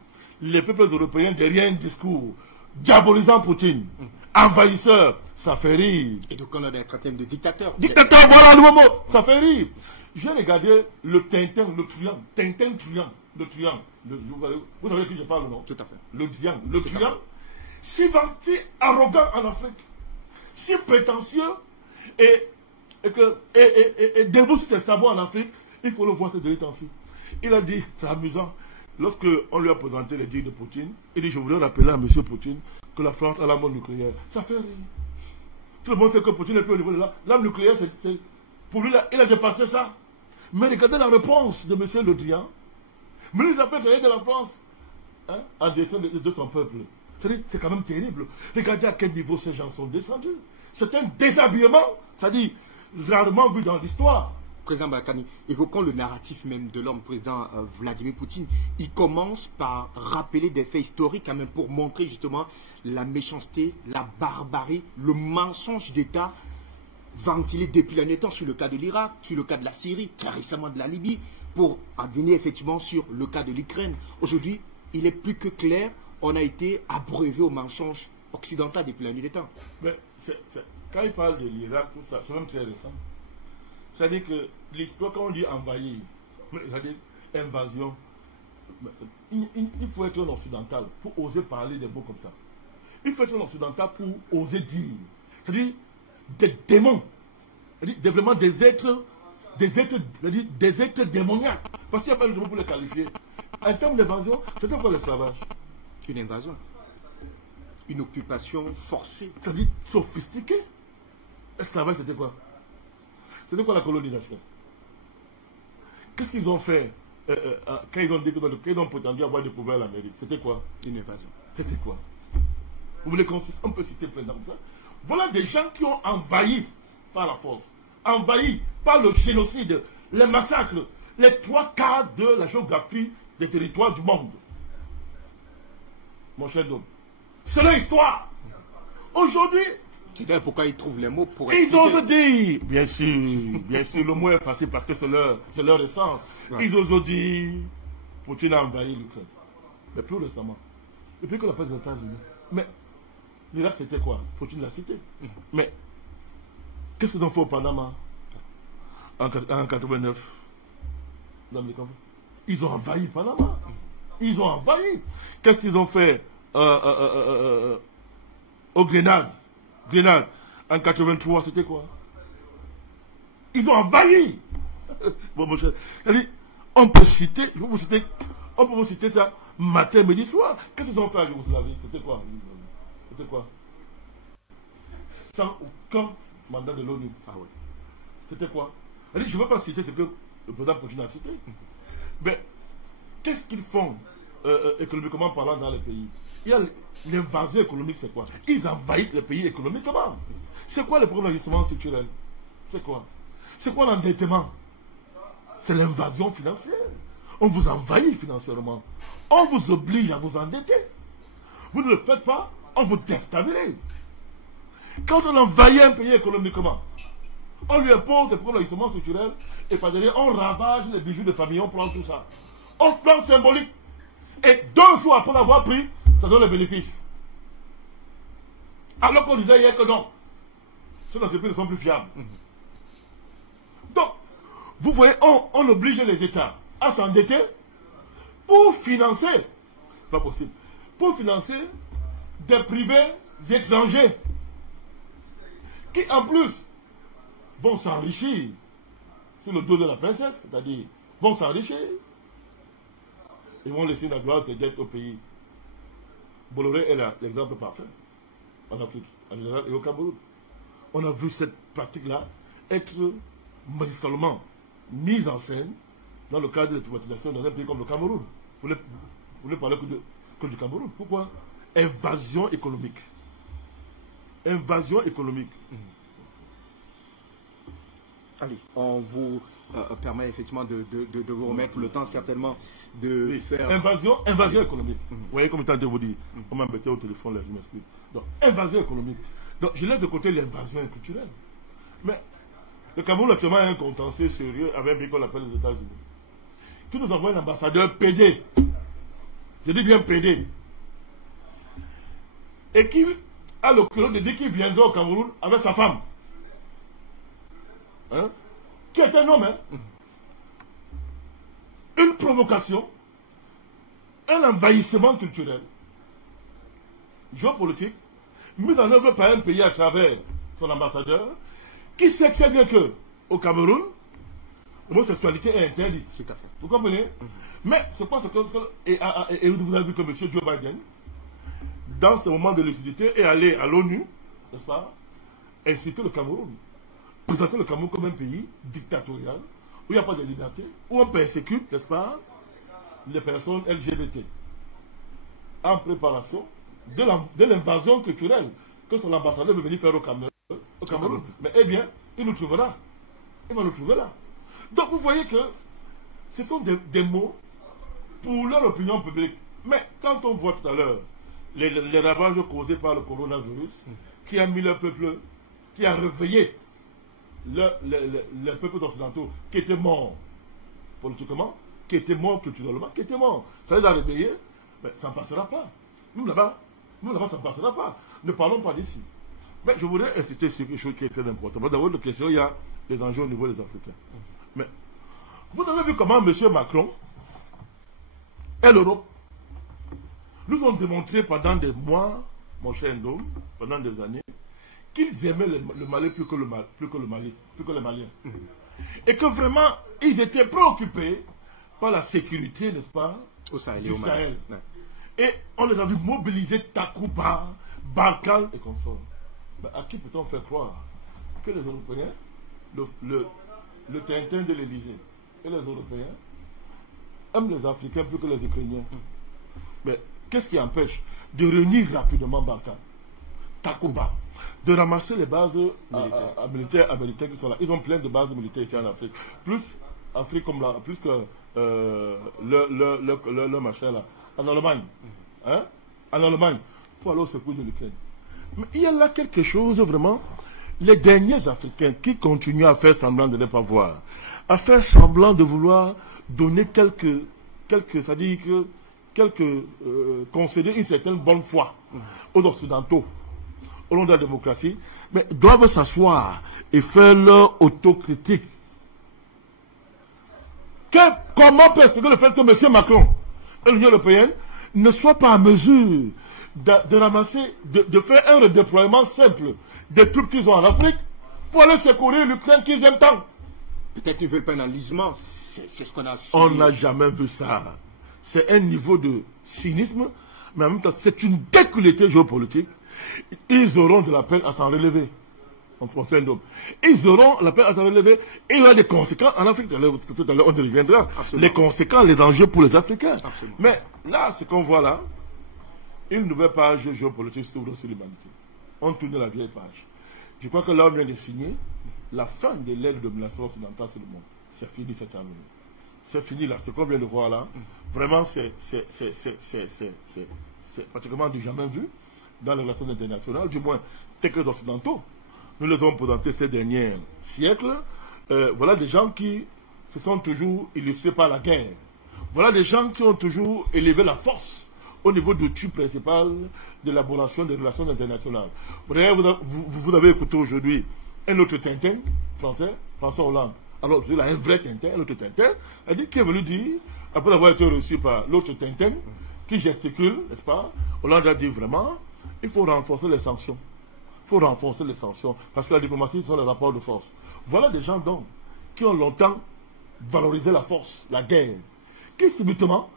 les peuples européens derrière un discours diabolisant Poutine, envahisseur, ça fait rire. Et donc on a un traitement de dictateur. Dictateur, voilà le mot, ça fait rire. J'ai regardé le Tintin, le triangle. Tintin, triangle, le triangle. Vous savez de qui je parle, non? Tout à fait. Le triangle. Le triangle, si vanté, arrogant en Afrique, si prétentieux et debout sur ses sabots en Afrique, il faut le voir ces derniers temps-ci. Il a dit, c'est amusant, lorsque on lui a présenté les dires de Poutine, il dit, je voudrais rappeler à M. Poutine que la France a la bombe nucléaire. Ça fait rire. Tout le monde sait que Poutine n'est plus au niveau de l'arme nucléaire, pour lui, il a dépassé ça. Mais regardez la réponse de M. Le Drian, ministre des Affaires étrangères de la France, hein, en direction de son peuple. C'est quand même terrible. Regardez à quel niveau ces gens sont descendus. C'est un déshabillement, c'est-à-dire rarement vu dans l'histoire. Président Badakani, évoquons le narratif même de l'homme, président Vladimir Poutine. Il commence par rappeler des faits historiques quand même pour montrer justement la méchanceté, la barbarie, le mensonge d'État ventilé depuis l'année temps sur le cas de l'Irak, sur le cas de la Syrie, très récemment de la Libye, pour en venir effectivement sur le cas de l'Ukraine. Aujourd'hui, il est plus que clair, on a été abreuvé au mensonge occidental depuis l'année des temps. Mais quand il parle de l'Irak, tout ça, c'est même très récent. C'est-à-dire que l'histoire, quand on dit envahir, c'est-à-dire invasion, il faut être un occidental pour oser parler des mots comme ça. Il faut être un occidental pour oser dire. C'est-à-dire des démons, c'est-à-dire vraiment des êtres démoniaques. Parce qu'il n'y a pas de mot pour les qualifier. En termes d'invasion, c'était quoi l'esclavage? Une invasion. Une occupation forcée. C'est-à-dire sophistiquée. L'esclavage, c'était quoi? C'était quoi la colonisation? Qu'est-ce qu'ils ont fait quand ils ont dit qu'ils ont prétendu avoir découvert l'Amérique? C'était quoi? Une invasion. C'était quoi? Vous voulez qu'on peut citer plein d'exemples? Voilà des gens qui ont envahi par la force, envahi par le génocide, les massacres, les 3/4 de la géographie des territoires du monde. Mon cher Dom, c'est l'histoire. Aujourd'hui, c'est pourquoi ils trouvent les mots pour ils osent dire, bien sûr, le mot est facile parce que c'est leur essence. Ouais. Ils osent dire, Poutine a envahi l'Ukraine. Mais plus récemment, depuis que la paix des États-Unis. Mais l'Irak, c'était quoi? Poutine l'a cité. Mais qu'est-ce qu'ils ont fait au Panama en 89? Ils ont envahi le Panama. Ils ont envahi. Qu'est-ce qu'ils ont fait au Grenade? En 83, c'était quoi? Ils ont envahi. Bon, mon cher, on peut citer, on peut vous citer ça matin, midi, soir. Qu'est-ce qu'ils ont fait à Yougoslavie? C'était quoi? C'était quoi? Sans aucun mandat de l'ONU. Ah oui. C'était quoi? Je ne veux pas citer ce que le président Poutine a cité. Mais qu'est-ce qu'ils font économiquement parlant dans les pays? Il y a l'invasion économique, c'est quoi? Ils envahissent les pays économiquement. C'est quoi le problème d'ajustement structurel? C'est quoi? C'est quoi l'endettement? C'est l'invasion financière. On vous envahit financièrement. On vous oblige à vous endetter. Vous ne le faites pas, on vous déstabilise. Quand on envahit un pays économiquement, on lui impose des problèmes d'ajustement structurel et par derrière, on ravage les bijoux de famille, on prend tout ça. On flanque symbolique. Et 2 jours après avoir pris, ça donne les bénéfices. Alors qu'on disait hier que non. Ces entreprises ne sont plus fiables. Donc, vous voyez, on oblige les États à s'endetter pour financer, pas possible, pour financer des privés étrangers qui en plus vont s'enrichir sur le dos de la princesse, c'est-à-dire vont s'enrichir. Ils vont laisser la gloire de dette au pays. Bolloré est l'exemple parfait en Afrique, en général, et au Cameroun. On a vu cette pratique-là être magistralement mise en scène dans le cadre de la privatisation dans un pays comme le Cameroun. Vous voulez parler que du Cameroun? Pourquoi? Invasion économique. Invasion économique. Allez, on vous permet effectivement de vous remettre le temps certainement de faire... Invasion économique. Vous voyez comme je t'ai vous dire, on m'a embêté au téléphone, là, je m'explique. Donc, invasion économique. Donc, je laisse de côté l'invasion culturelle. Mais le Cameroun actuellement a un contentieux sérieux avec un pays qu'on appelle les États-Unis. Qui nous envoie un ambassadeur PD. Je dis bien PD. Et qui a le culot de dire qu'il viendra au Cameroun avec sa femme. Hein? Qui est un homme, hein? Une provocation, un envahissement culturel, géopolitique, mis en œuvre par un pays à travers son ambassadeur, qui sait très bien que au Cameroun, l'homosexualité est interdite. Tout à fait. Vous comprenez? Mais c'est pas ce que... Et vous avez vu que M. Joe Biden, dans ce moment de lucidité, est allé à l'ONU, n'est-ce pas, inciter le Cameroun, présenter le Cameroun comme un pays dictatorial, où il n'y a pas de liberté, où on persécute, n'est-ce pas, les personnes LGBT, en préparation de l'invasion culturelle que son ambassadeur veut venir faire au Cameroun. Mais eh bien, il nous trouvera. Il va nous trouver là. Donc vous voyez que ce sont des mots pour leur opinion publique. Mais quand on voit tout à l'heure les ravages causés par le coronavirus, qui a mis le peuple, qui a réveillé les peuples occidentaux qui étaient morts politiquement, qui étaient morts culturellement, qui étaient morts. Ça les a réveillés, mais ça ne passera pas. Nous là-bas, ça ne passera pas. Ne parlons pas d'ici. Mais je voudrais inciter sur quelque chose qui est très important. D'abord, la question, il y a les enjeux au niveau des Africains. Mais vous avez vu comment M. Macron et l'Europe nous ont démontré pendant des mois, mon cher Ndom, pendant des années, qu'ils aimaient le Mali plus que les Maliens. Et que vraiment, ils étaient préoccupés par la sécurité, n'est-ce pas, au Sahel du Sahel. Ouais. Et on les a vus mobiliser Takuba, Barkhane et consorts. Mais à qui peut-on faire croire que les Européens, le Tintin de l'Élysée et les Européens aiment les Africains plus que les Ukrainiens? Mais qu'est-ce qui empêche de réunir rapidement Barkhane, Takuba, de ramasser les bases militaires américaines qui sont là? Ils ont plein de bases militaires ici en Afrique. Plus Afrique comme là, plus que le machin là, en Allemagne. Hein? En Allemagne, pour aller au secours de l'Ukraine. Mais il y a là quelque chose vraiment. Les derniers Africains qui continuent à faire semblant de ne pas voir, à faire semblant de vouloir donner c'est-à-dire concéder une certaine bonne foi aux Occidentaux, au long de la démocratie, mais doivent s'asseoir et faire leur autocritique. Comment peut expliquer le fait que M. Macron et l'Union européenne ne soient pas en mesure de ramasser, de faire un redéploiement simple des troupes qu'ils ont en Afrique pour aller secourir l'Ukraine qu'ils aiment tant? Peut-être qu'ils ne veulent pas un enlisement, c'est ce qu'on a su. On n'a jamais vu ça. C'est un niveau de cynisme, mais en même temps, c'est une déculété géopolitique. Ils auront de la peine à s'en relever. En français, ils auront la peine à s'en relever. Et il y aura des conséquences en Afrique. Tout à l'heure, on y reviendra. Absolument. Les conséquences, les dangers pour les Africains. Absolument. Mais là, ce qu'on voit là, une nouvelle page géopolitique s'ouvre sur l'humanité. On tourne la vieille page. Je crois que là, on vient de signer la fin de l'ère de domination occidentale sur le monde. C'est fini cette année. C'est fini là. Ce qu'on vient de voir là, vraiment, c'est pratiquement du jamais vu dans les relations internationales, du moins, tel que les Occidentaux. Nous les avons présentés ces derniers siècles. Voilà des gens qui se sont toujours illustrés par la guerre. Voilà des gens qui ont toujours élevé la force au niveau du tube principal d'élaboration des relations internationales. Vous avez écouté aujourd'hui un autre Tintin français, François Hollande. Alors, il a un vrai Tintin, un autre Tintin, qui est venu dire, après avoir été reçu par l'autre Tintin, qui gesticule, n'est-ce pas? Hollande a dit vraiment, il faut renforcer les sanctions. Il faut renforcer les sanctions, parce que la diplomatie, ce sont les rapports de force. Voilà des gens donc, qui ont longtemps valorisé la force, la guerre, qui subitement,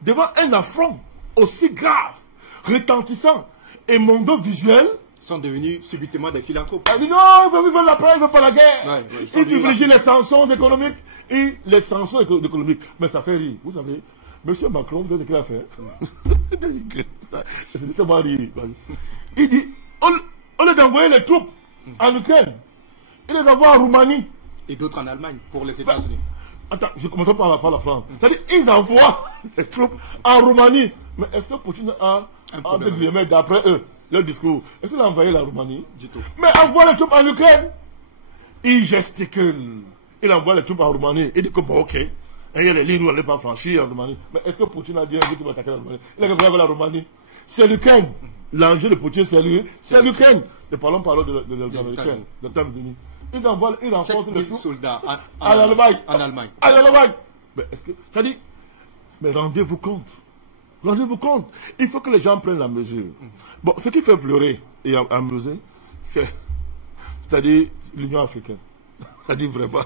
devant un affront aussi grave, retentissant et mondo-visuel, sont devenus subitement des philanthropes. Il dit non, il veut la paix, il veut pas la guerre. Il privilégie les sanctions économiques et les sanctions économiques. Mais ça fait rire. Vous savez, M. Macron, vous savez ce qu'il a fait? C'est moi rire. Il dit, au lieu d'envoyer les troupes en Ukraine, il les envoie en Roumanie. Et d'autres en Allemagne, pour les États-Unis. Attends, je commence par la France. C'est-à-dire, ils envoient les troupes en Roumanie. Mais est-ce que Poutine a, d'après eux, leur discours, est-ce qu'il a envoyé la Roumanie? Du tout. Mais envoie les troupes en Ukraine. Il gesticule. Il envoie les troupes en Roumanie. Il dit que bon, ok. Et il y a les lignes où on n'est pas franchi en Roumanie. Mais est-ce que Poutine a dit un jour qu'il va attaquer la Roumanie? Il a envoyé la Roumanie. C'est l'Ukraine. l'enjeu de Poutine, c'est l'Ukraine. Ne parlons pas de l'Américain, des États-Unis. Ils renforcent les soldats en Allemagne. En Allemagne. Mais est-ce que, c'est-à-dire, mais rendez-vous compte. Rendez-vous compte. Il faut que les gens prennent la mesure. Bon, ce qui fait pleurer et amuser, c'est-à-dire l'Union africaine. C'est-à-dire vraiment.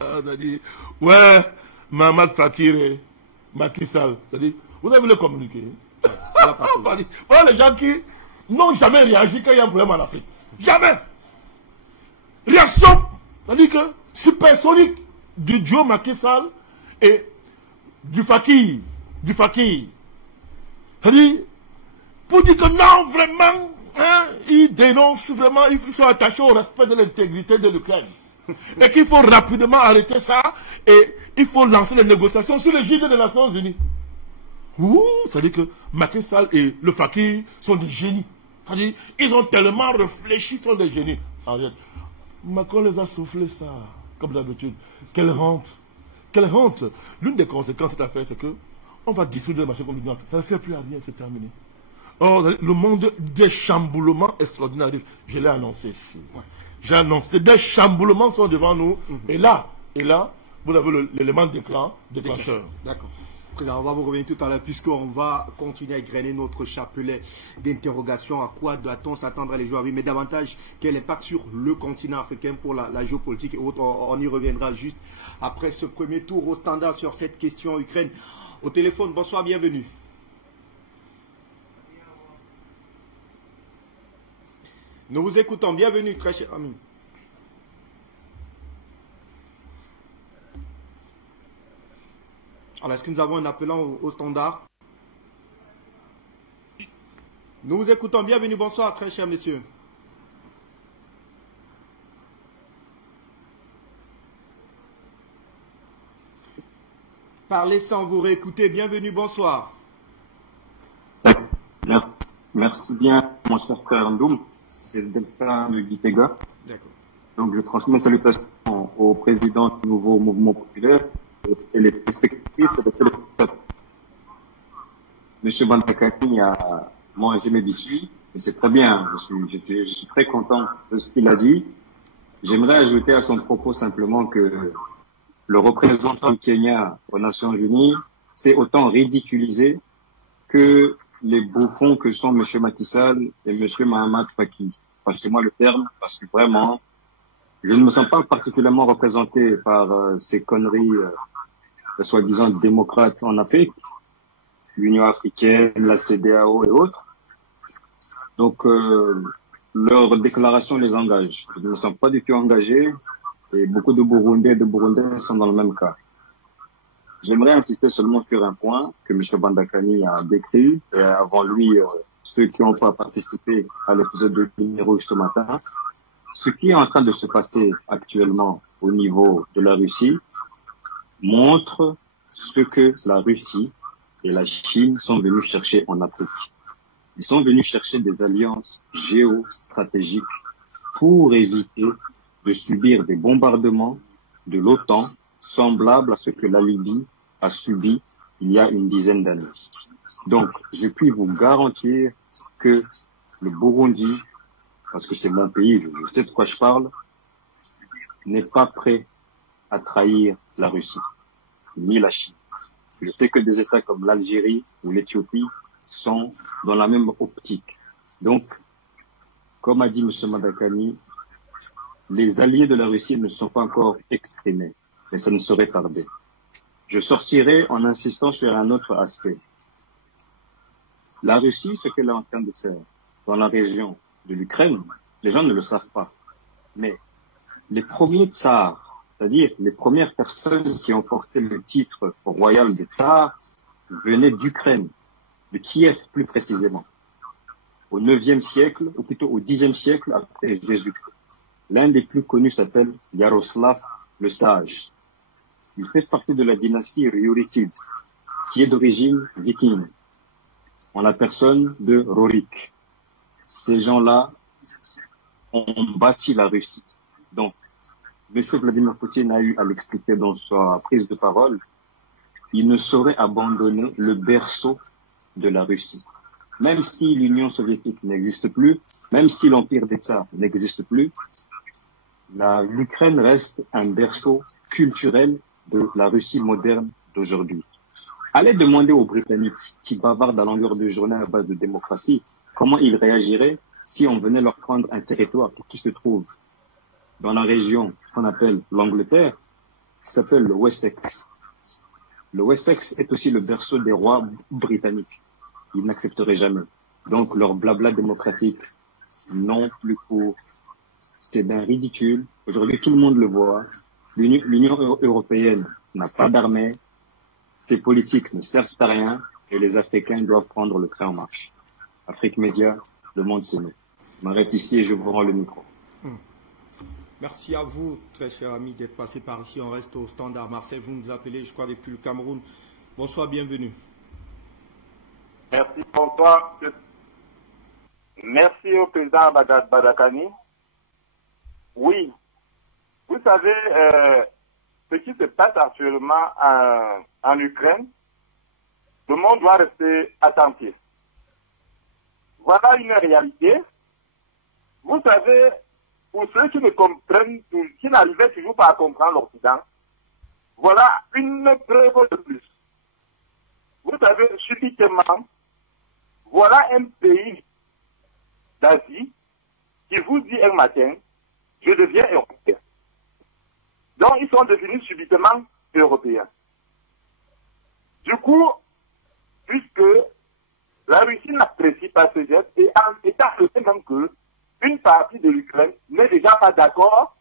C'est-à-dire, ouais, Mohamed Fakir et Macky Sall. C'est-à-dire, vous avez vu le communiqué. Voilà les gens qui n'ont jamais réagi quand il y a un problème en Afrique. Jamais. Réaction, c'est-à-dire que supersonique du duo Macky Sall et du Fakir. C'est-à-dire, pour dire que non, vraiment, hein, ils dénoncent vraiment, ils sont attachés au respect de l'intégrité de l'Ukraine. Et qu'il faut rapidement arrêter ça et il faut lancer les négociations sur l'égide des Nations Unies. C'est-à-dire que Macky Sall et le Fakir sont des génies. C'est-à-dire, ils ont tellement réfléchi, ils sont des génies. Macron les a soufflé ça, comme d'habitude. Quelle honte. Quelle honte. L'une des conséquences de cette affaire, c'est que on va dissoudre le marché comme l'Union africaine. Ça ne sert plus à rien, c'est terminé. Oh, le monde des chamboulements extraordinaires arrive. Je l'ai annoncé ici. J'ai annoncé, des chamboulements sont devant nous. Et là, vous avez l'élément déclencheur. D'accord. Président, on va vous revenir tout à l'heure puisqu'on va continuer à égrener notre chapelet d'interrogation. À quoi doit-on s'attendre les jours à venir, mais davantage quel impact sur le continent africain pour la géopolitique et autres. On y reviendra juste après ce premier tour au standard sur cette question Ukraine. Au téléphone, bonsoir, bienvenue. Nous vous écoutons, bienvenue, très cher ami. Alors, est-ce que nous avons un appelant au standard? Nous vous écoutons, bienvenue, bonsoir, très cher monsieur. Parlez sans vous réécouter, bienvenue, bonsoir. Merci bien, mon cher frère Ndoum. C'est le Delphin de Gitega. D'accord. Donc, je transmets mes salutations au président du nouveau mouvement populaire et les spectatrices et les téléspectateurs. Monsieur Bandakani a mangé mes biscuits, et c'est très bien. Je suis très content de ce qu'il a dit. J'aimerais ajouter à son propos simplement que le représentant du Kenya aux Nations Unies s'est autant ridiculisé que les bouffons que sont M. Macky Sall et M. Mohamed Fakir. Passez-moi le terme, parce que vraiment, je ne me sens pas particulièrement représenté par ces conneries soi-disant démocrates en Afrique, l'Union africaine, la CEDEAO et autres. Donc, leur déclaration les engage. Je ne me sens pas du tout engagé et beaucoup de Burundais et de Burundais sont dans le même cas. J'aimerais insister seulement sur un point que M. Bandakani a décrit, et avant lui, ceux qui n'ont pas participé à l'épisode de numéro ce matin. Ce qui est en train de se passer actuellement au niveau de la Russie montre ce que la Russie et la Chine sont venus chercher en Afrique. Ils sont venus chercher des alliances géostratégiques pour éviter de subir des bombardements de l'OTAN semblables à ce que la Libye a subi il y a une dizaine d'années. Donc, je puis vous garantir que le Burundi, parce que c'est mon pays, je sais de quoi je parle, n'est pas prêt à trahir la Russie, ni la Chine. Je sais que des États comme l'Algérie ou l'Éthiopie sont dans la même optique. Donc, comme a dit M. Bandakani, les alliés de la Russie ne sont pas encore exprimés, mais ça ne saurait tarder. Je sortirai en insistant sur un autre aspect. La Russie, ce qu'elle est en train de faire dans la région de l'Ukraine, les gens ne le savent pas. Mais les premiers tsars, c'est-à-dire les premières personnes qui ont porté le titre royal de tsar, venaient d'Ukraine, de Kiev plus précisément, au 9e siècle, ou plutôt au 10e siècle après Jésus-Christ. L'un des plus connus s'appelle Yaroslav le Sage. Il fait partie de la dynastie Ryurikide, qui est d'origine viking, en la personne de Rorik. Ces gens-là ont bâti la Russie. Donc, M. Vladimir Poutine a eu à l'expliquer dans sa prise de parole, il ne saurait abandonner le berceau de la Russie. même si l'Union soviétique n'existe plus, même si l'Empire des Tsars n'existe plus, l'Ukraine reste un berceau culturel de la Russie moderne d'aujourd'hui. Allez demander aux Britanniques qui bavardent à longueur de journée à base de démocratie comment ils réagiraient si on venait leur prendre un territoire qui se trouve dans la région qu'on appelle l'Angleterre, qui s'appelle le Wessex. Le Wessex est aussi le berceau des rois britanniques. Ils n'accepteraient jamais. Donc leur blabla démocratique, non plus court. C'est d'un ridicule. Aujourd'hui, tout le monde le voit. L'Union européenne n'a pas d'armée. Ses politiques ne servent à rien et les Africains doivent prendre le train en marche. Afrique Média, le monde c'est nous. Je m'arrête ici et je vous rends le micro. Merci à vous, très cher ami, d'être passé par ici. On reste au Standard Marseille. Vous nous appelez, je crois, depuis le Cameroun. Bonsoir, bienvenue. Merci, bonsoir. Merci au président Badakani. Oui, vous savez, ce qui se passe actuellement en Ukraine, le monde doit rester attentif. Voilà une réalité. Vous savez, pour ceux qui ne comprennent, qui n'arrivaient toujours pas à comprendre l'Occident, voilà une preuve de plus. Vous savez, subitement, voilà un pays d'Asie qui vous dit un matin, je deviens européen. Donc, ils sont devenus subitement européens. Du coup, puisque la Russie n'apprécie pas ce geste, et étant donné même que une partie de l'Ukraine n'est déjà pas d'accord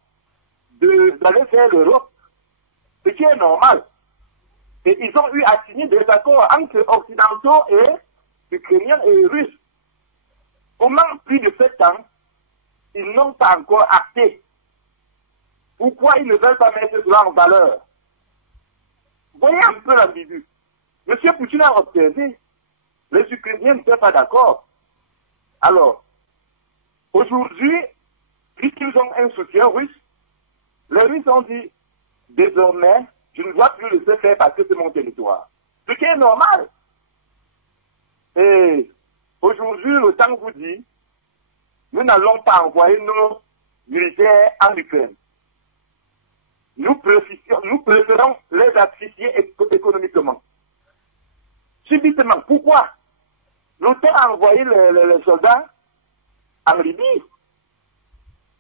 d'aller vers l'Europe, ce qui est normal. Et ils ont eu à signer des accords entre occidentaux et ukrainiens et russes. Comment, plus de 7 ans, ils n'ont pas encore acté? Pourquoi ils ne veulent pas mettre cela en valeur? Voyez un peu l'ambigu. M. Poutine a observé, les Ukrainiens ne sont pas d'accord. Alors, aujourd'hui, puisqu'ils ont un soutien russe, les Russes ont dit, désormais, je ne dois plus le faire parce que c'est mon territoire. Ce qui est normal. Et aujourd'hui, l'OTAN vous dit, nous n'allons pas envoyer nos militaires en Ukraine. Nous préférons les asphyxier économiquement. Subitement, pourquoi? L'OTAN a envoyé les soldats en Libye.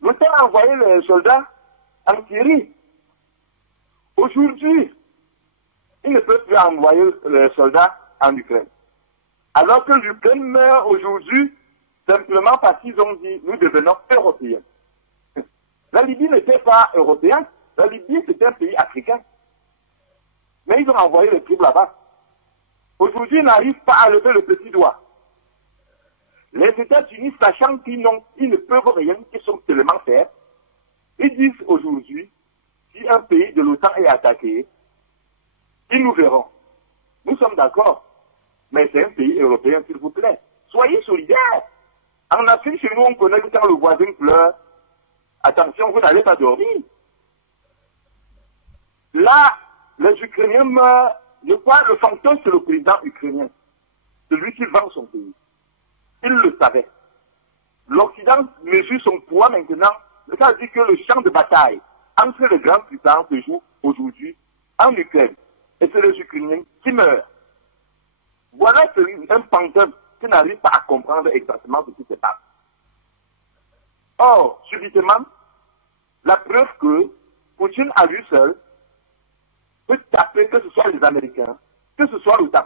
L'OTAN a envoyé les soldats en Syrie. Aujourd'hui, ils ne peuvent plus envoyer les soldats en Ukraine. Alors que l'Ukraine meurt aujourd'hui simplement parce qu'ils ont dit nous devenons européens. La Libye n'était pas européenne, la Libye c'était un pays africain. Mais ils ont envoyé les troupes là-bas. Aujourd'hui, ils n'arrivent pas à lever le petit doigt. Les États-Unis, sachant qu'ils ne peuvent rien, qu'ils sont tellement faibles, ils disent aujourd'hui, si un pays de l'OTAN est attaqué, ils nous verront. Nous sommes d'accord, mais c'est un pays européen, s'il vous plaît. Soyez solidaires. En Afrique, chez nous, on connaît que quand le voisin pleure, attention, vous n'allez pas dormir. Là, les Ukrainiens meurent. De quoi le fantôme, c'est le président ukrainien. Celui qui vend son pays. Il le savait. L'Occident mesure son poids maintenant. Ça veut dire que le champ de bataille entre les grandes puissances se joue aujourd'hui en Ukraine. Et c'est les Ukrainiens qui meurent. Voilà un fantôme qui n'arrive pas à comprendre exactement ce qui se passe. Or, subitement, la preuve que Poutine à lui seul peut taper que ce soit les Américains, que ce soit l'OTAN.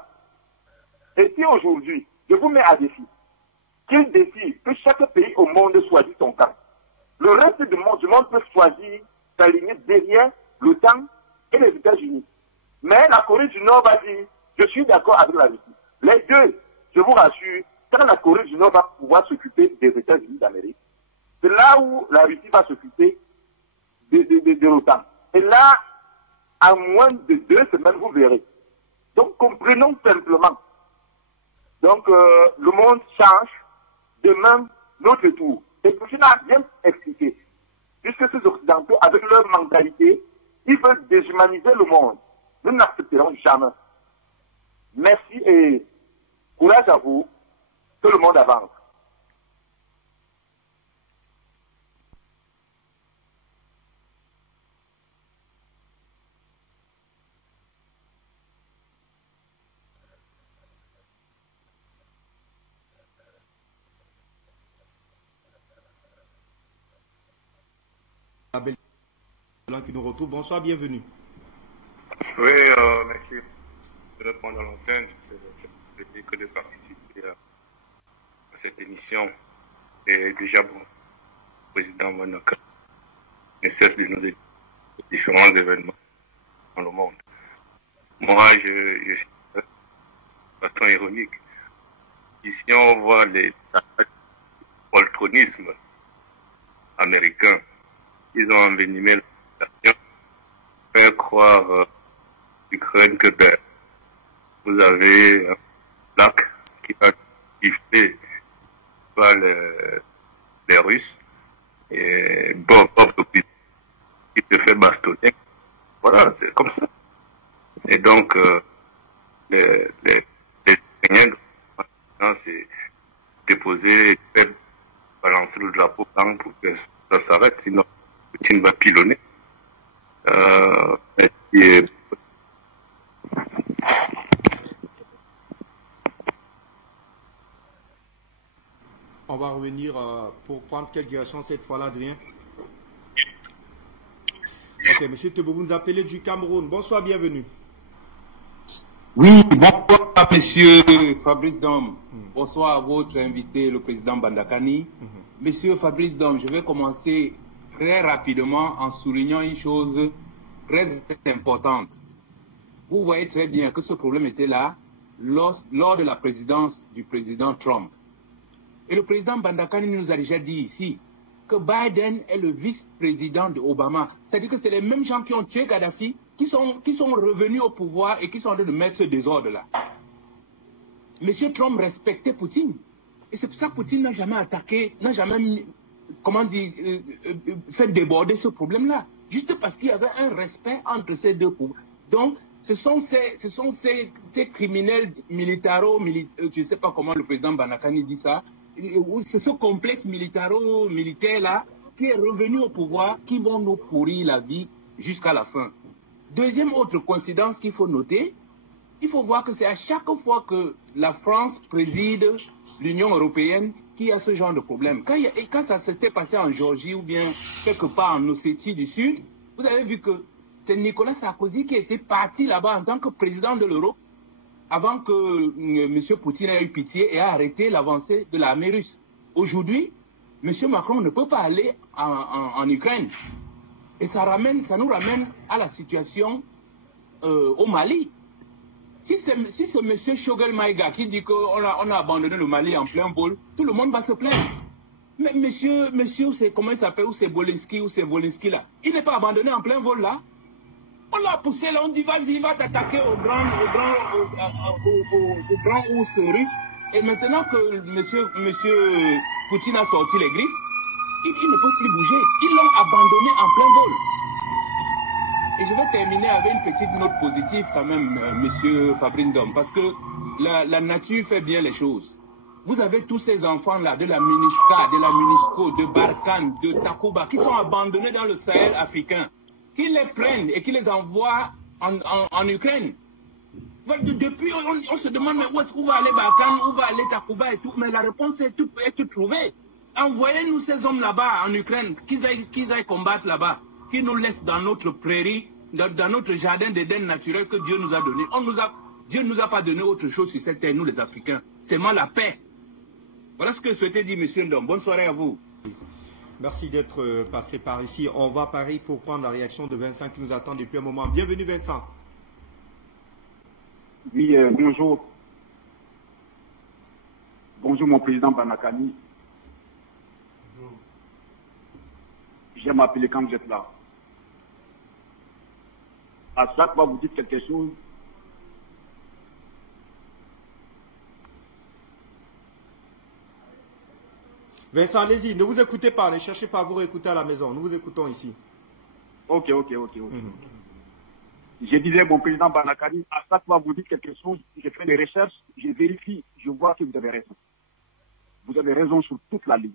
Et si aujourd'hui, je vous mets à défi, qu'il décide que chaque pays au monde choisit son camp, le reste du monde peut choisir s'aligner derrière l'OTAN et les États-Unis. Mais la Corée du Nord va dire, je suis d'accord avec la Russie. Les deux, je vous rassure, quand la Corée du Nord va pouvoir s'occuper des États-Unis d'Amérique, c'est là où la Russie va s'occuper de l'OTAN. Et là, en moins de 2 semaines, vous verrez. Donc, comprenons simplement. Donc, le monde change. Demain, notre tour. Et Poutine a bien expliqué. Puisque ces Occidentaux, avec leur mentalité, ils veulent déshumaniser le monde. Nous n'accepterons jamais. Merci et courage à vous. que le monde avance. Qui nous retrouve. Bonsoir, bienvenue. Oui, merci de répondre à l'antenne. C'est le que de participer à cette émission. Et déjà, bon, le président Manaka ne cesse de nous aider différents événements dans le monde. Moi, je suis de façon ironique. Ici, on voit les poltronismes américains. Ils ont envenimé la situation, faire croire l'Ukraine que vous avez un lac qui a giflé par les Russes et bon, qui se fait bastonner. Voilà, c'est comme ça. Et donc, les Ukrainiens, c'est déposer, balancer le drapeau blanc pour que ça s'arrête, sinon Poutine va pilonner. On va revenir pour prendre quelle direction cette fois-là, Adrien? Ok, monsieur Tebo, vous nous appelez du Cameroun. Bonsoir, bienvenue. Oui, bonsoir, monsieur Fabrice Dom. Bonsoir à votre invité, le président Bandakani. Monsieur Fabrice Dom, je vais commencer très rapidement en soulignant une chose très importante. Vous voyez très bien que ce problème était là lors de la présidence du président Trump. Et le président Bandakani nous a déjà dit ici que Biden est le vice-président de Obama. C'est-à-dire que c'est les mêmes gens qui ont tué Kadhafi qui sont revenus au pouvoir et qui sont en train de mettre ce désordre-là. Monsieur Trump respectait Poutine. Et c'est pour ça que Poutine n'a jamais attaqué, n'a jamais, fait déborder ce problème-là. Juste parce qu'il y avait un respect entre ces deux pouvoirs. Donc, ce sont ces criminels je ne sais pas comment le président Bandakani dit ça, c'est ce complexe militaire-là qui est revenu au pouvoir, qui vont nous pourrir la vie jusqu'à la fin. Deuxième autre coïncidence qu'il faut noter, il faut voir que c'est à chaque fois que la France préside l'Union européenne qu'il y a ce genre de problème. Quand ça s'était passé en Géorgie ou bien quelque part en Ossétie du Sud, vous avez vu que c'est Nicolas Sarkozy qui était parti là-bas en tant que président de l'Europe avant que M. Poutine ait eu pitié et a arrêté l'avancée de l'armée russe. Aujourd'hui, M. Macron ne peut pas aller en Ukraine. Et ça nous ramène à la situation au Mali. Si c'est M. Shogel Maïga qui dit qu'on a abandonné le Mali en plein vol, tout le monde va se plaindre. Mais monsieur, comment il s'appelle, ou c'est Bolinski, ou c'est Wolinski là, il n'est pas abandonné en plein vol là. On l'a poussé là, on dit vas-y, va t'attaquer au grand ours russe. Et maintenant que monsieur Poutine a sorti les griffes, ils ne peuvent plus bouger. Ils l'ont abandonné en plein vol. Et je vais terminer avec une petite note positive quand même, monsieur Fabrice Dom, parce que la nature fait bien les choses. Vous avez tous ces enfants-là, de la MINUSCA, de la MINUSCO, de Barkhane, de Takuba, qui sont abandonnés dans le Sahel africain, qui les prennent et qui les envoient en Ukraine. Depuis, on se demande mais où va aller Barkhane, où va aller Takuba et tout, mais la réponse est toute trouvée. Envoyez-nous ces hommes là-bas en Ukraine, qu'ils aillent combattre là-bas, qu'ils nous laissent dans notre prairie, dans notre jardin d'Éden naturel que Dieu nous a donné. Dieu ne nous a pas donné autre chose sur cette terre, nous les Africains. C'est moi la paix. Voilà ce que souhaitait dire M. Ndom. Bonne soirée à vous. Merci d'être passé par ici. On va à Paris pour prendre la réaction de Vincent qui nous attend depuis un moment. Bienvenue Vincent. Oui, bonjour. Bonjour mon président Banakani. Bonjour. J'aime m'appeler quand vous êtes là. À chaque fois vous dites quelque chose. Vincent, allez-y, ne vous écoutez pas, ne cherchez pas à vous réécouter à la maison. Nous vous écoutons ici. Ok. Je disais, mon président Banakani, à chaque fois vous dites quelque chose, je fais des recherches, je vérifie, je vois si vous avez raison. vous avez raison sur toute la ligne.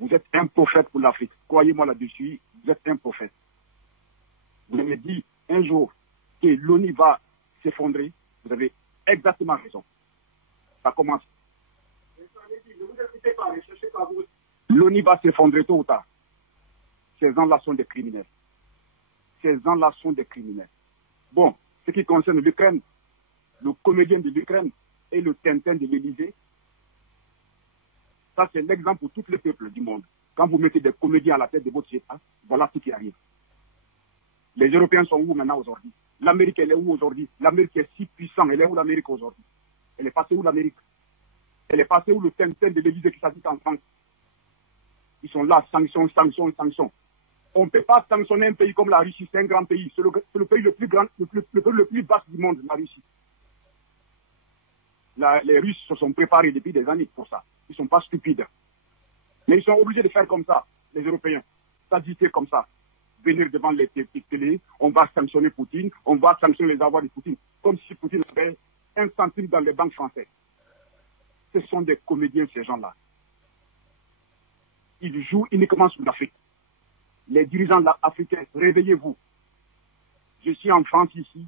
Vous êtes un prophète pour l'Afrique. Croyez-moi là-dessus, vous êtes un prophète. Vous avez dit un jour que l'ONU va s'effondrer. Vous avez exactement raison. Ça commence. L'ONU va s'effondrer tôt ou tard. Ces gens-là sont des criminels. Ces gens-là sont des criminels. Bon, ce qui concerne l'Ukraine, le comédien de l'Ukraine et le Tintin de l'Élysée, ça c'est l'exemple pour tous les peuples du monde. Quand vous mettez des comédiens à la tête de votre État, voilà ce qui arrive. Les Européens sont où maintenant aujourd'hui? L'Amérique, elle est où aujourd'hui? L'Amérique est si puissante. Elle est où l'Amérique aujourd'hui? Elle est passée où l'Amérique? Elle est passée où le Tintin de l'Élysée qui s'agit en France? Ils sont là, sanctions, sanctions, sanctions. On ne peut pas sanctionner un pays comme la Russie, c'est un grand pays. C'est le pays le plus grand, le plus vaste du monde, la Russie. Les Russes se sont préparés depuis des années pour ça. Ils ne sont pas stupides. Mais ils sont obligés de faire comme ça, les Européens. S'agiter comme ça. Venir devant les télé, on va sanctionner Poutine, on va sanctionner les avoirs de Poutine. Comme si Poutine avait un centime dans les banques françaises. Ce sont des comédiens, ces gens-là. Ils jouent uniquement sur l'Afrique. Les dirigeants africains, réveillez-vous. Je suis en France ici.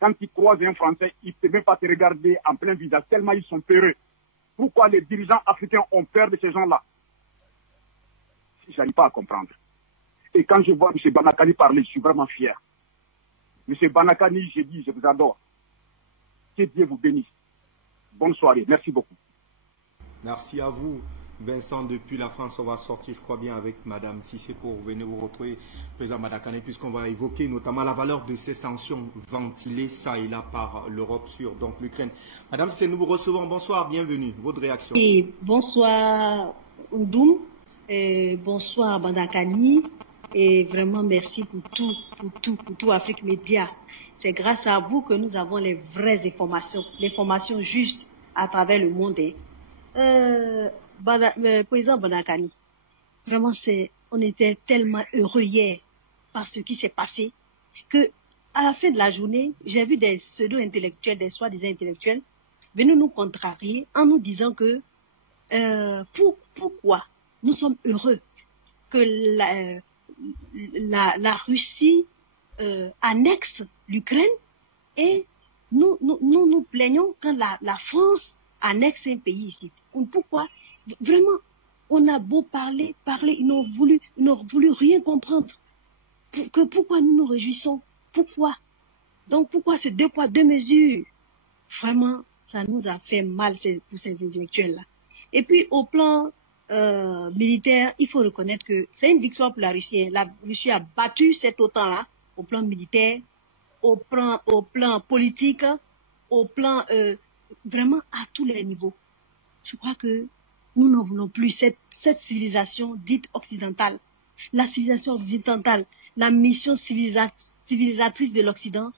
Quand ils croisent un Français, ils ne peuvent même pas te regarder en plein visage, tellement ils sont peureux. Pourquoi les dirigeants africains ont peur de ces gens-là? Je n'arrive pas à comprendre. Et quand je vois M. Banakani parler, je suis vraiment fier. M. Banakani, je dis, je vous adore. Que Dieu vous bénisse. Bonne soirée. Merci beaucoup. Merci à vous. Vincent, depuis la France, on va sortir, je crois bien, avec Mme Cissé pour venir vous retrouver, président Banakani, puisqu'on va évoquer notamment la valeur de ces sanctions ventilées, ça et là, par l'Europe sur l'Ukraine. Madame Cissé, nous vous recevons. Bonsoir, bienvenue. Votre réaction? Et bonsoir, Ndoum. Bonsoir, Banakani. Et vraiment, merci pour tout Afrique Média. C'est grâce à vous que nous avons les vraies informations, l'information juste à travers le monde. Président Banakani, vraiment on était tellement heureux hier par ce qui s'est passé que à la fin de la journée, j'ai vu des pseudo-intellectuels, des soi-disant intellectuels venir nous contrarier en nous disant que pourquoi nous sommes heureux que la Russie annexe l'Ukraine et nous plaignons quand la France annexe un pays ici. Pourquoi? Vraiment, on a beau parler, ils n'ont voulu rien comprendre. Pourquoi nous nous réjouissons? Pourquoi? Donc pourquoi ce deux poids, deux mesures? Vraiment, ça nous a fait mal pour ces intellectuels-là. Et puis au plan militaire, il faut reconnaître que c'est une victoire pour la Russie. La Russie a battu cet OTAN-là au plan militaire, au plan politique, au plan vraiment à tous les niveaux. Je crois que nous n'en voulons plus cette civilisation dite occidentale. La civilisation occidentale, la mission civilisatrice de l'Occident,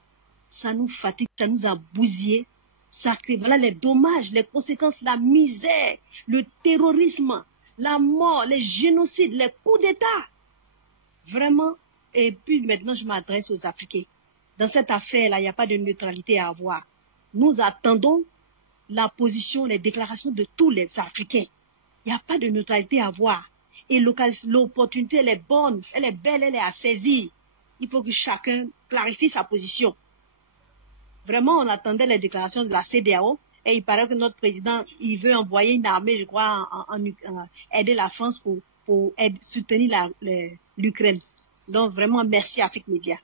ça nous fatigue, ça nous a bousillé, ça crée, voilà les dommages, les conséquences, la misère, le terrorisme, la mort, les génocides, les coups d'État. Vraiment, et puis maintenant je m'adresse aux Africains. Dans cette affaire-là, il n'y a pas de neutralité à avoir. Nous attendons la position, les déclarations de tous les Africains. Il n'y a pas de neutralité à avoir. Et l'opportunité, elle est bonne, elle est belle, elle est à saisir. Il faut que chacun clarifie sa position. Vraiment, on attendait les déclarations de la CEDEAO et il paraît que notre président, il veut envoyer une armée, je crois, aider la France pour soutenir l'Ukraine. Donc vraiment, merci Afrique Média.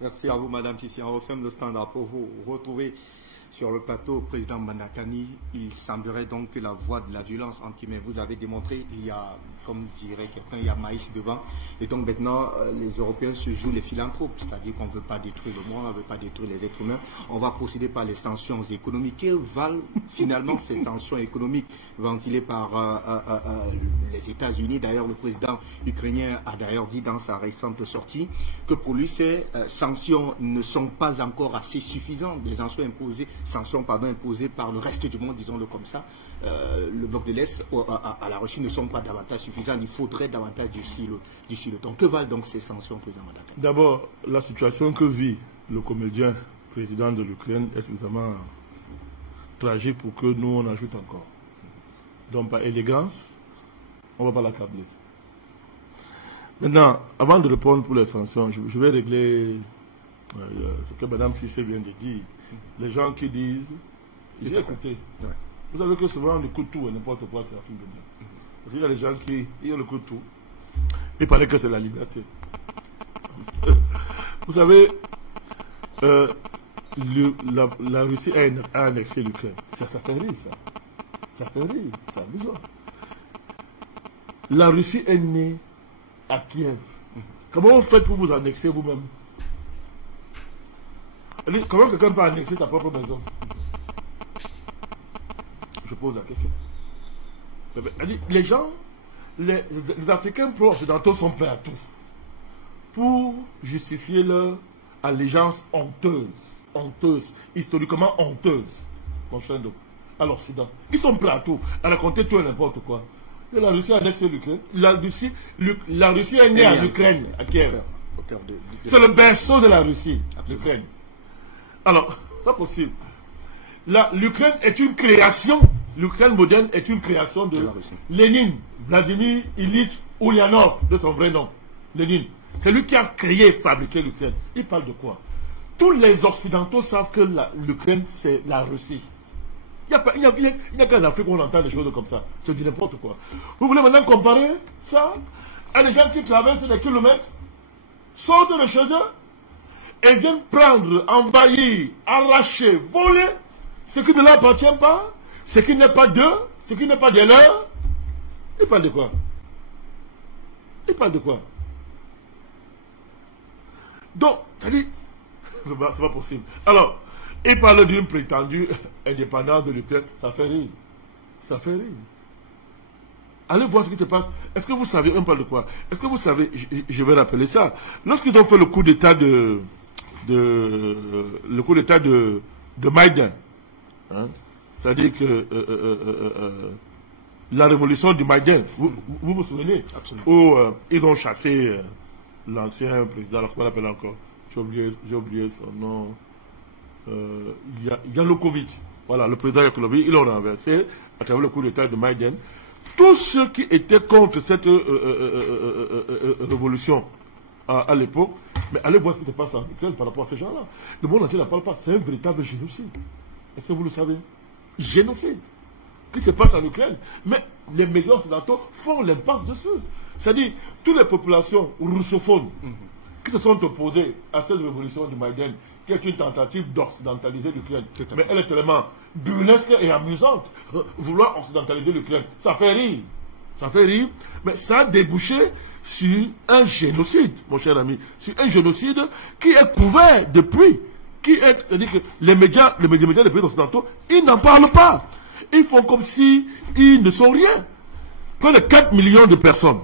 Merci à vous, Madame Tissi. On referme le standard pour vous retrouver sur le plateau, président Banakani. Il semblerait donc que la voie de la violence, entre guillemets, vous avez démontré, il y a, comme dirait quelqu'un, il y a maïs devant. Et donc maintenant, les Européens se jouent les philanthropes, c'est-à-dire qu'on ne veut pas détruire le monde, on ne veut pas détruire les êtres humains. On va procéder par les sanctions économiques. Quelles valent finalement ces sanctions économiques ventilées par les États-Unis? D'ailleurs, le président ukrainien a d'ailleurs dit dans sa récente sortie que pour lui, ces sanctions ne sont pas encore assez suffisantes. Les sanctions imposées par le reste du monde, disons-le comme ça, le bloc de l'Est à la Russie ne sont pas davantage suffisantes. Il faudrait davantage d'ici le temps. Que valent donc ces sanctions, président Banakani? D'abord, la situation que vit le comédien président de l'Ukraine est évidemment tragique pour que nous, on ajoute encore. Donc, par élégance, on ne va pas l'accabler. Maintenant, avant de répondre pour les sanctions, je vais régler ce que Mme Cissé vient de dire. Les gens qui disent, j'ai écouté. Ouais. Vous savez que souvent on écoute tout et n'importe quoi, c'est la fin de bien. Parce qu'il y a des gens qui écoutent tout. Il paraît que c'est la liberté. Vous savez, la Russie a annexé l'Ukraine. Ça fait rire, ça. Ça fait rire, c'est amusant. La Russie est née à Kiev. Comment vous faites pour vous annexer vous-même? Comment quelqu'un peut annexer sa propre maison? Je pose la question. Les gens, les Africains pro-occidentaux sont prêts à tout pour justifier leur allégeance honteuse, historiquement honteuse, mon cher Ndo, à l'Occident. Ils sont prêts à tout, à raconter tout et n'importe quoi. Et la Russie a annexé l'Ukraine. La Russie est née à l'Ukraine, à Kiev. C'est le berceau de la Russie, l'Ukraine. Alors, pas possible. L'Ukraine est une création. L'Ukraine moderne est une création de Lénine, Vladimir Ilyich Ulyanov, de son vrai nom. Lénine. C'est lui qui a créé et fabriqué l'Ukraine. Il parle de quoi? Tous les Occidentaux savent que l'Ukraine, c'est la Russie. Il n'y a qu'en Afrique où on entend des choses comme ça. C'est du n'importe quoi. Vous voulez maintenant comparer ça à des gens qui traversent des kilomètres, sortent de chez eux et viennent prendre, envahir, arracher, voler ce qui ne leur appartient pas, ce qui n'est pas d'eux, ce qui n'est pas de leur. Il parle de quoi? Il parle de quoi? Donc, c'est-à-dire, c'est pas possible. Alors, il parle d'une prétendue indépendance de l'Ukraine. Ça fait rire. Ça fait rire. Allez voir ce qui se passe. Est-ce que vous savez, on parle de quoi? Est-ce que vous savez, je vais rappeler ça. Lorsqu'ils ont fait le coup d'état de Maïdan, hein, c'est-à-dire que la révolution du Maïdan, vous vous souvenez? Absolument. Où ils ont chassé l'ancien président, alors comment on l'appelle encore? J'ai oublié son nom. Yanukovych. Voilà, le président Yanukovych, ils l'ont renversé à travers le coup d'état de Maïdan. Tous ceux qui étaient contre cette révolution à l'époque, mais allez voir ce qui se passe en Ukraine par rapport à ces gens-là. Le monde entier n'en parle pas. C'est un véritable génocide. Est-ce que vous le savez? Génocide qui se passe en Ukraine. Mais les médias occidentaux font l'impasse dessus. C'est-à-dire, toutes les populations russophones qui se sont opposées à cette révolution du Maïdan, qui est une tentative d'occidentaliser l'Ukraine. Mais elle est tellement burlesque et amusante. Vouloir occidentaliser l'Ukraine, ça fait rire. Ça fait rire, mais ça a débouché sur un génocide, mon cher ami. Sur un génocide qui est couvert depuis. C'est-à-dire que les médias des pays occidentaux, ils n'en parlent pas. Ils font comme si ils ne sont rien. Près de 4 millions de personnes.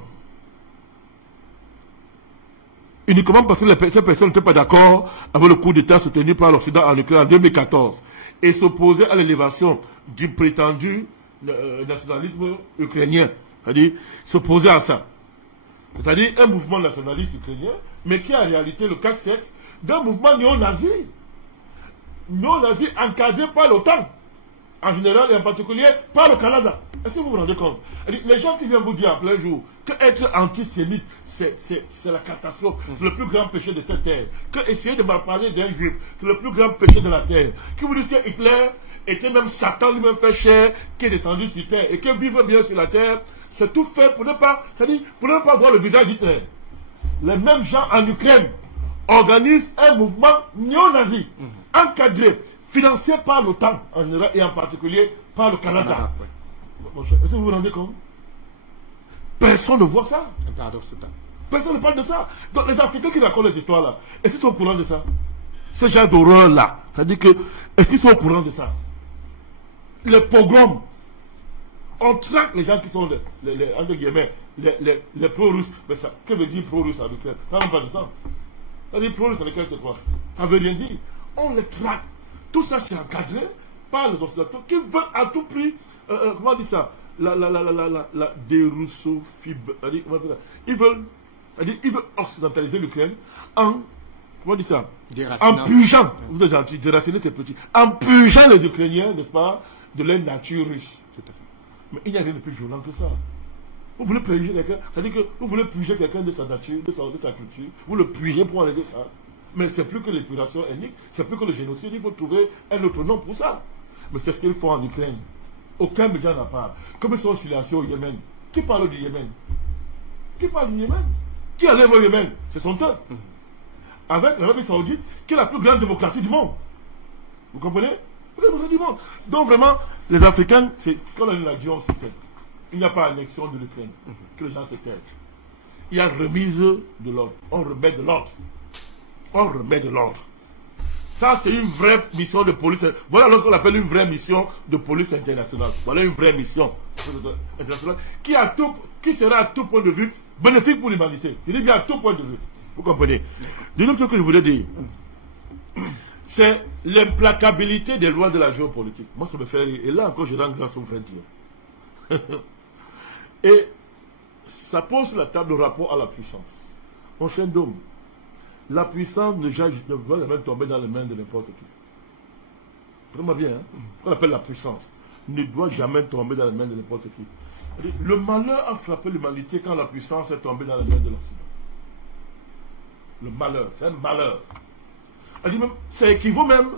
Uniquement parce que ces personnes n'étaient pas d'accord avec le coup d'État soutenu par l'Occident en Ukraine en 2014 et s'opposaient à l'élévation du prétendu nationalisme ukrainien. C'est-à-dire, s'opposer à ça. C'est-à-dire un mouvement nationaliste ukrainien, mais qui est en réalité le casse-sexe d'un mouvement néo-nazi. Néo-nazi encadré par l'OTAN, en général et en particulier par le Canada. Est-ce que vous vous rendez compte? Les gens qui viennent vous dire en plein jour que être antisémite, c'est la catastrophe, c'est le plus grand péché de cette terre. Que essayer de m'en parler d'un juif, c'est le plus grand péché de la terre. Qui vous disent que Hitler était même Satan lui-même fait chair, qui est descendu sur terre et que vivre bien sur la terre, c'est tout fait pour ne pas, c'est-à-dire pour ne pas voir le visage d'Hitler. Les mêmes gens en Ukraine organisent un mouvement néo-nazi, encadré, financé par l'OTAN en général et en particulier par le Canada. Est-ce que vous vous rendez compte? Personne ne voit ça. Personne ne parle de ça. Donc les Africains qui racontent les histoires là, est-ce qu'ils sont au courant de ça? Ce genre d'horreur là, c'est-à-dire que, est-ce qu'ils sont au courant de ça? Les pogroms, on traque les gens qui sont entre guillemets, les pro-russes. Mais ça, que veut dire pro-russe en Ukraine? Ça n'a pas de sens. C'est-à-dire pro-russe en Ukraine, c'est quoi? Ça veut rien dire. On les traque. Tout ça, c'est encadré par les Occidentaux qui veulent à tout prix, comment on dit ça? La dérussophibe. Ils veulent occidentaliser l'Ukraine en comment on dit ça? Déracinant. En purgeant, vous êtes gentil, déraciner c'est petit, en purgeant les Ukrainiens, n'est-ce pas, de leur nature russe. Tout à fait. Mais il n'y a rien de plus violent que ça. Vous voulez purger quelqu'un, c'est-à-dire que vous voulez purger quelqu'un de sa nature, de sa culture, vous le purgez pour enlever ça. Mais c'est plus que l'épuration ethnique, c'est plus que le génocide, il faut trouver un autre nom pour ça. Mais c'est ce qu'ils font en Ukraine. Aucun média n'en parle. Comme ils sont silencieux au Yémen. Qui parle du Yémen? Qui parle du Yémen? Qui enlève au Yémen? Ce sont eux. Avec l'Arabie Saoudite, qui est la plus grande démocratie du monde. Vous comprenez? La démocratie du monde. Donc vraiment, les Africains, c'est comme on l'a dit, on s'y tait. Il n'y a pas annexion de l'Ukraine. Que les gens se taisent. Il y a remise de l'ordre. On remet de l'ordre. On remet de l'ordre. Ça, c'est une vraie mission de police. Voilà ce qu'on appelle une vraie mission de police internationale. Voilà une vraie mission internationale qui sera à tout point de vue bénéfique pour l'humanité. Je dis bien à tout point de vue. Vous comprenez? Deuxième chose que je voulais dire, c'est l'implacabilité des lois de la géopolitique. Moi, ça me fait rire. Et là encore, je rends grâce au frère Dieu. Et ça pose sur la table le rapport à la puissance. Mon cher d'homme, la puissance ne va jamais tomber dans les mains de n'importe qui. Vraiment bien, hein? Ce qu'on appelle la puissance ne doit jamais tomber dans les mains de n'importe qui. Le malheur a frappé l'humanité quand la puissance est tombée dans les mains de l'Occident. Le malheur, c'est un malheur. Ça équivaut même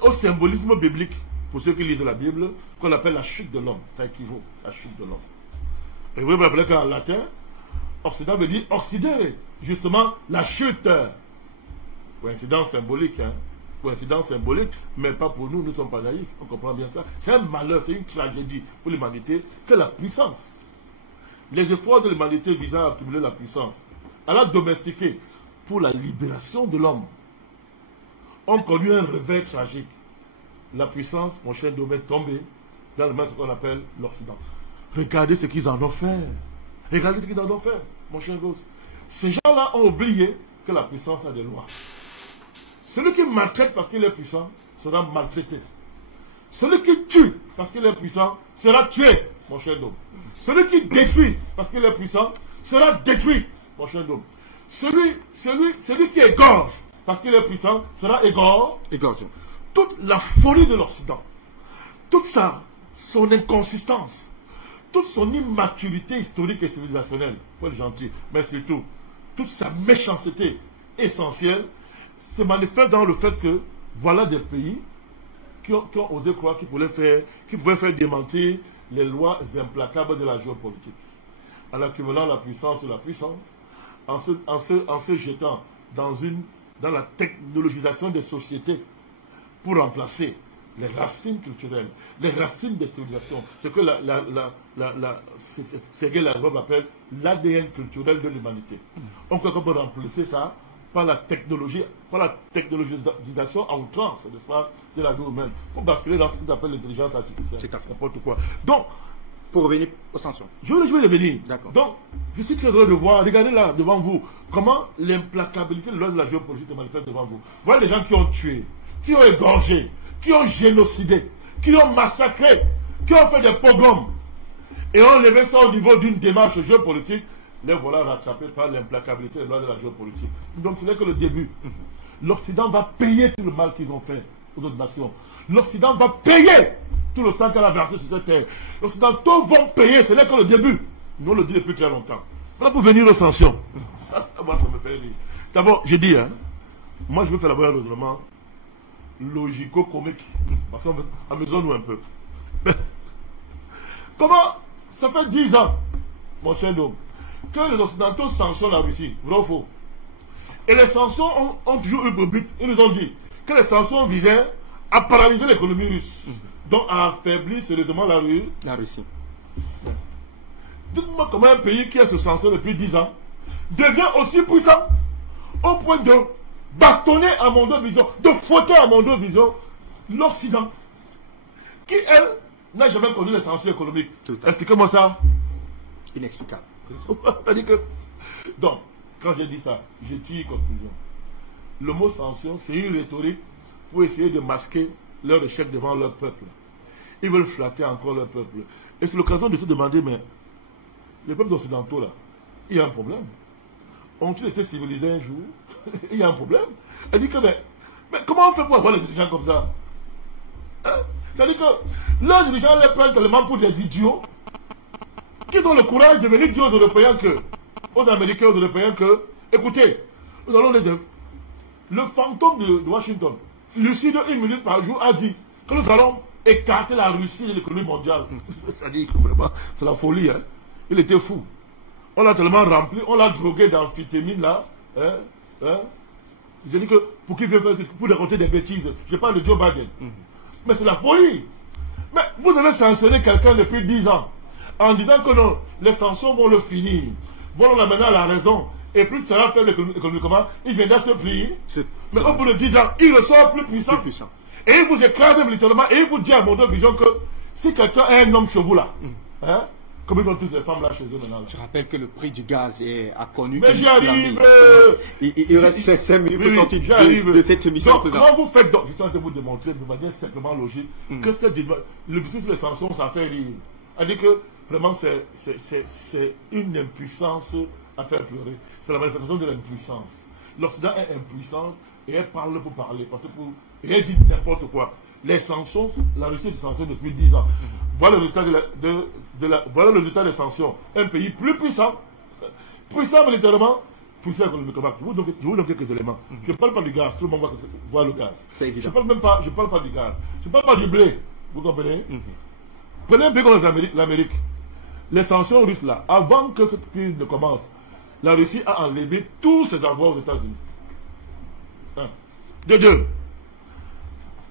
au symbolisme biblique, pour ceux qui lisent la Bible, qu'on appelle la chute de l'homme. Ça équivaut à la chute de l'homme. Et vous me rappelez qu'en latin, Occident veut dire occidere, justement la chute. Coïncidence symbolique, hein. Coïncidence symbolique, mais pas pour nous, nous ne sommes pas naïfs, on comprend bien ça. C'est un malheur, c'est une tragédie pour l'humanité que la puissance. Les efforts de l'humanité visant à accumuler la puissance, à la domestiquer pour la libération de l'homme, ont connu un réveil tragique. La puissance, mon cher Dom, est tombée dans le même ce qu'on appelle l'Occident. Regardez ce qu'ils en ont fait. Regardez ce qu'ils en ont fait, mon cher gosse. Ces gens-là ont oublié que la puissance a des lois. Celui qui maltraite parce qu'il est puissant sera maltraité. Celui qui tue parce qu'il est puissant sera tué, mon cher Dom. Celui qui détruit parce qu'il est puissant sera détruit, mon cher Dom. Celui qui égorge parce qu'il est puissant sera égorgé. Toute la folie de l'Occident, toute son inconsistance, toute son immaturité historique et civilisationnelle, pour être gentil, mais surtout, toute sa méchanceté essentielle, se manifeste dans le fait que voilà des pays qui ont osé croire qu'ils pouvaient faire démentir les lois implacables de la géopolitique, en accumulant la puissance sur la puissance, en se jetant dans la technologisation des sociétés pour remplacer les racines culturelles, les racines des civilisations, ce que Sergei Lavrov appelle l'ADN culturel de l'humanité. On peut remplacer ça par la technologisation à outrance, n'est-ce pas, de la vie humaine, pour basculer dans ce qu'ils appellent l'intelligence artificielle. C'est à fait. N'importe quoi. Donc, pour revenir aux sanctions. Je vais revenir. D'accord. Donc, je suis très heureux de voir, regardez là, devant vous, comment l'implacabilité de la géopolitique se manifeste devant vous. Voilà les gens qui ont tué, qui ont égorgé, qui ont génocidé, qui ont massacré, qui ont fait des pogroms. Et on levait ça au niveau d'une démarche géopolitique. Les voilà rattrapés par l'implacabilité des lois de la géopolitique. Donc ce n'est que le début. L'Occident va payer tout le mal qu'ils ont fait aux autres nations. L'Occident va payer tout le sang qu'elle a versé sur cette terre. Les Occidentaux vont payer, ce n'est que le début. Nous on le dit depuis très longtemps. Voilà pour venir aux sanctions. Moi ça me fait rire. D'abord, j'ai dit, hein, moi je veux faire d'abord un raisonnement logico-comique. Parce qu'amusons-nous un peu. Comment ça fait 10 ans, mon cher Dom, que les Occidentaux sanctionnent la Russie, vrai ou faux? Et les sanctions ont toujours eu pour but, ils nous ont dit que les sanctions visaient à paralyser l'économie russe, donc à affaiblir sérieusement la Russie. Dites-moi comment un pays qui est sous sanction depuis 10 ans devient aussi puissant au point de bastonner à mon deux vision, de fouetter à mon deux vision l'Occident, qui, elle, n'a jamais connu les sanctions économiques. Expliquez-moi ça. Inexplicable. Donc, quand j'ai dit ça, j'ai tiré une conclusion. Le mot sanction, c'est une rhétorique pour essayer de masquer leur échec devant leur peuple. Ils veulent flatter encore leur peuple. Et c'est l'occasion de se demander, mais les peuples occidentaux, là, il y a un problème. ont-ils été civilisés un jour? Il y a un problème. Elle dit que, mais comment on fait pour avoir les dirigeants comme ça? Hein? C'est-à-dire que leurs dirigeants les prennent tellement pour des idiots qu'ils ont le courage de venir dire aux Européens que, aux Américains, aux Européens que, écoutez, nous allons les... Le fantôme de Washington, Lucie de 1 minute par jour, a dit que nous allons écarter la Russie de l'économie mondiale. C'est-à-dire que vraiment, c'est la folie. Hein? Il était fou. On l'a tellement rempli, on l'a drogué d'amphétamine là. Hein? Hein? J'ai dit que pour qu'il vienne faire pour raconter des bêtises, je parle de Joe Biden. Mais c'est la folie. Mais vous avez sanctionné quelqu'un depuis 10 ans en disant que non, les sanctions vont le finir, vont l'amener à la raison. Et plus ça va faire économiquement, il viendra se plier. Mais au bout de 10 ans, il ressort plus puissant. Et il vous écrase militairement et il vous dit à mon vision que si quelqu'un est un homme chez vous là, hein, comme ils ont toutes les femmes là chez eux maintenant. Là. Je rappelle que le prix du gaz a connu. Mais j'y arrive. Il reste 5 minutes pour sortir de cette émission. Donc, comment vous faites donc, je suis en train de vous démontrer de manière simplement logique que le discours sur les sanctions, ça fait rire. C'est-à-dire que vraiment c'est une impuissance à faire pleurer. C'est la manifestation de l'impuissance. L'Occident est impuissant et elle parle pour parler. Et elle dit n'importe quoi. Les sanctions, la Russie est sanctionne depuis 10 ans. Voilà le résultat, voilà le résultat des sanctions. Un pays plus puissant, puissant militairement, puissant économiquement. Je vous donne quelques éléments. Je ne parle pas du gaz, tout le monde voit le gaz. Je ne parle pas du gaz. Je ne parle pas du blé. Vous comprenez? Prenez un pays comme l'Amérique. Les sanctions russes là, avant que cette crise ne commence, la Russie a enlevé tous ses avoirs aux États-Unis. De deux.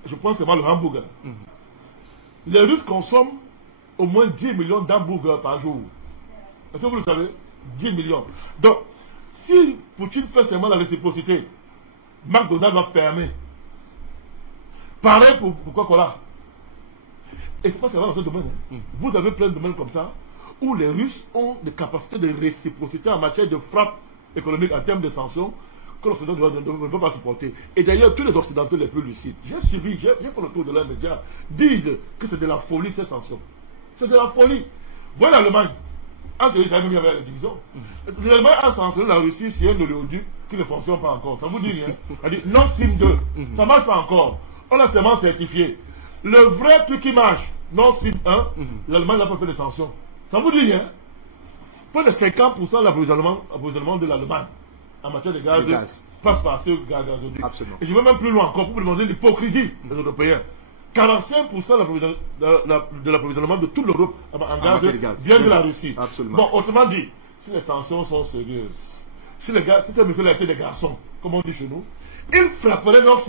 Je pense seulement le hamburger. Les Russes consomment au moins 10 millions d'hamburgers par jour. Est-ce que vous le savez? 10 millions. Donc, si Poutine fait seulement la réciprocité, McDonald's va fermer. Pareil pour Coca-Cola. Et c'est pas seulement dans ce domaine. Vous avez plein de domaines comme ça, où les Russes ont des capacités de réciprocité en matière de frappe économique en termes de sanctions, que l'Occident ne veut pas supporter. Et d'ailleurs, tous les Occidentaux les plus lucides, j'ai suivi, j'ai fait le tour de leurs médias, disent que c'est de la folie ces sanctions. C'est de la folie. Voilà l'Allemagne. Entre les États-Unis avec la division. L'Allemagne a sanctionné la Russie sur un oléoduc qui ne fonctionne pas encore. Ça vous dit rien? Ça dit Nord Stream 2. Ça ne marche pas encore. On a seulement certifié. Le vrai truc qui marche, Nord Stream 1, l'Allemagne n'a pas fait de sanctions. Ça vous dit rien? Près de 50% de l'approvisionnement de l'Allemagne en matière de gaz passe par ce gazoduc. Et je vais même plus loin encore pour vous demander l'hypocrisie des Européens. 45% de l'approvisionnement de toute l'Europe en gaz vient de la Russie. Bon, autrement dit, si les sanctions sont sérieuses, si c'était monsieur était des garçons, comme on dit chez nous, il frapperait Nord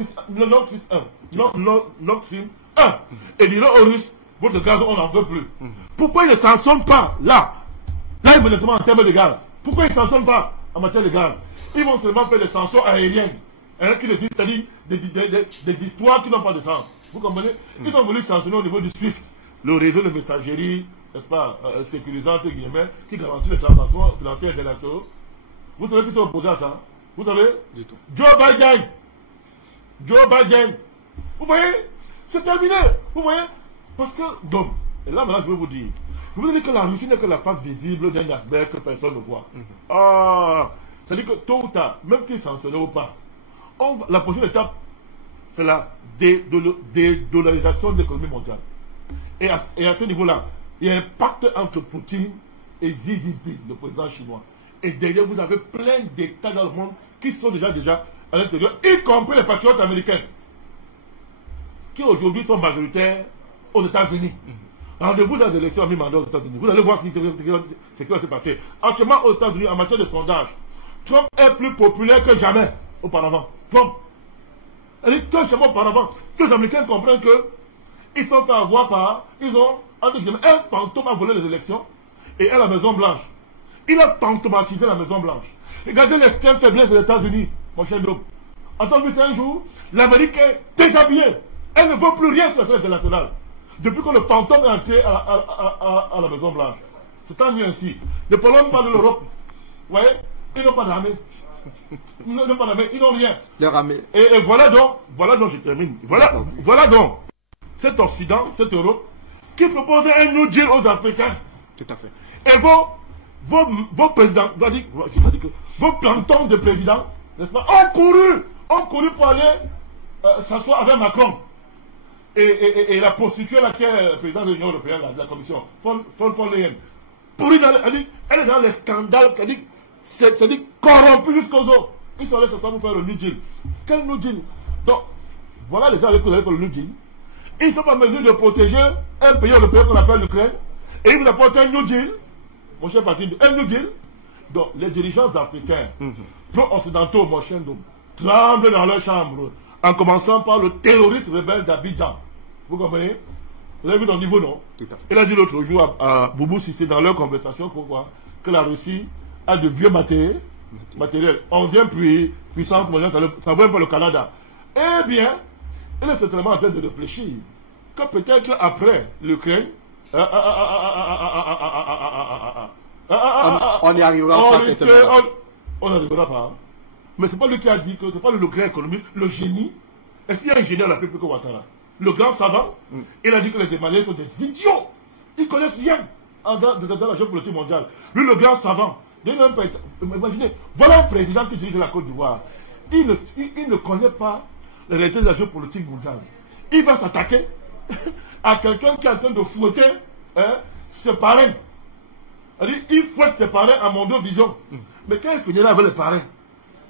Stream 1 et dirait aux Russes, votre gaz, on n'en veut plus. Pourquoi ils ne sanctionnent pas là immédiatement en termes de gaz? Pourquoi ils ne sanctionnent pas en matière de gaz? Ils vont seulement faire des sanctions aériennes, c'est-à-dire des histoires qui n'ont pas de sens. Vous comprenez? Ils ont voulu sanctionner au niveau du SWIFT, le réseau de messagerie, n'est-ce pas, sécurisant, qui garantit les transactions financières internationales. Vous savez qui sont opposés à ça? Vous savez? Joe Biden. Vous voyez? C'est terminé. Vous voyez? Parce que, donc, et là maintenant je vais vous dire, que la Russie n'est que la face visible d'un iceberg que personne ne voit. C'est-à-dire que tôt ou tard, même qu'ils sanctionnent ou pas, la prochaine étape, c'est la dédollarisation de l'économie mondiale. Et à ce niveau-là, il y a un pacte entre Poutine et Xi Jinping, le président chinois. Et derrière, vous avez plein d'États dans le monde qui sont déjà à l'intérieur, y compris les patriotes américains, qui aujourd'hui sont majoritaires aux États-Unis. Rendez-vous dans les élections à mi-mandat aux États-Unis. Vous allez voir ce qui va se passer. Actuellement, aux États-Unis, en matière de sondage, Trump est plus populaire que jamais auparavant. Trump. Que jamais auparavant. Que les Américains comprennent qu'ils sont fait avoir par. Ils ont un fantôme à voler les élections et à la Maison-Blanche. Il a fantomatisé la Maison-Blanche. Regardez l'extrême faiblesse des États-Unis, mon cher Dom. Entendez ça un jour, l'Amérique est déshabillée. Elle ne veut plus rien sur la scène internationale. Depuis que le fantôme est entré à la Maison-Blanche. C'est tant mieux ainsi. Ne parlons pas de l'Europe. Vous voyez? Ils n'ont pas d'armée. Ils n'ont pas d'armée. Ils n'ont rien. Et voilà donc, je termine. Voilà donc cet Occident, cette Europe, qui propose un New Deal aux Africains. Tout à fait. Et vos vos présidents, vos plantons de présidents, n'est-ce pas, ont couru pour aller s'asseoir avec Macron. Et la prostituée là, qui est présidente de l'Union européenne, la commission, von Leyen, elle est dans les scandales, c'est-à-dire corrompue jusqu'aux os. Ils sont allés s'asseoir pour faire le New Deal. Quel New Deal? Donc, voilà les gens avec qui vous allez faire le New Deal. Ils ne sont pas en mesure de protéger un pays européen qu'on appelle l'Ukraine. Et ils vous apportent un New Deal, mon cher parti, un New Deal. Donc, les dirigeants africains, pro-occidentaux, mon cher Dom, tremblent dans leur chambre, en commençant par le terroriste rebelle d'Abidjan. Vous comprenez? Vous avez vu son niveau, non? Il a dit l'autre jour à Boubou Sissé dans leur conversation, pourquoi? Que la Russie a de vieux matériel, 11e puissance mondiale, ça ne vaut pas le Canada. Eh bien, il est certainement en train de réfléchir que peut-être après l'Ukraine, on n'y arrivera pas certainement. On n'arrivera pas. Mais ce n'est pas lui qui a dit que ce n'est pas le grand économiste, le génie. Est-ce qu'il y a un génie à la République Ouattara? Le grand savant, il a dit que les Maliens sont des idiots. Ils ne connaissent rien dans la géopolitique mondiale. Lui, le grand savant, imaginez, voilà un président qui dirige la Côte d'Ivoire. Il ne connaît pas la réalité de la géopolitique mondiale. Il va s'attaquer à quelqu'un qui est en train de fouetter ses parrains. Il fouette ses parrains à Mondo Vision. Mais quand il finira avec les parrains,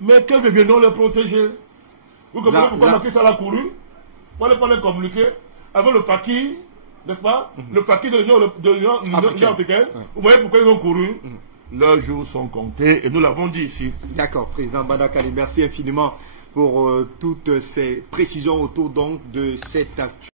mais quels viendront les protéger? Vous comprenez pourquoi Macky Sall a couru? Pour aller communiquer avec le fakir, n'est-ce pas? Le fakir de l'Union africaine. Vous voyez pourquoi ils ont couru? Leurs jours sont comptés et nous l'avons dit ici. D'accord, président Bandakani, merci infiniment pour toutes ces précisions autour donc de cette actu.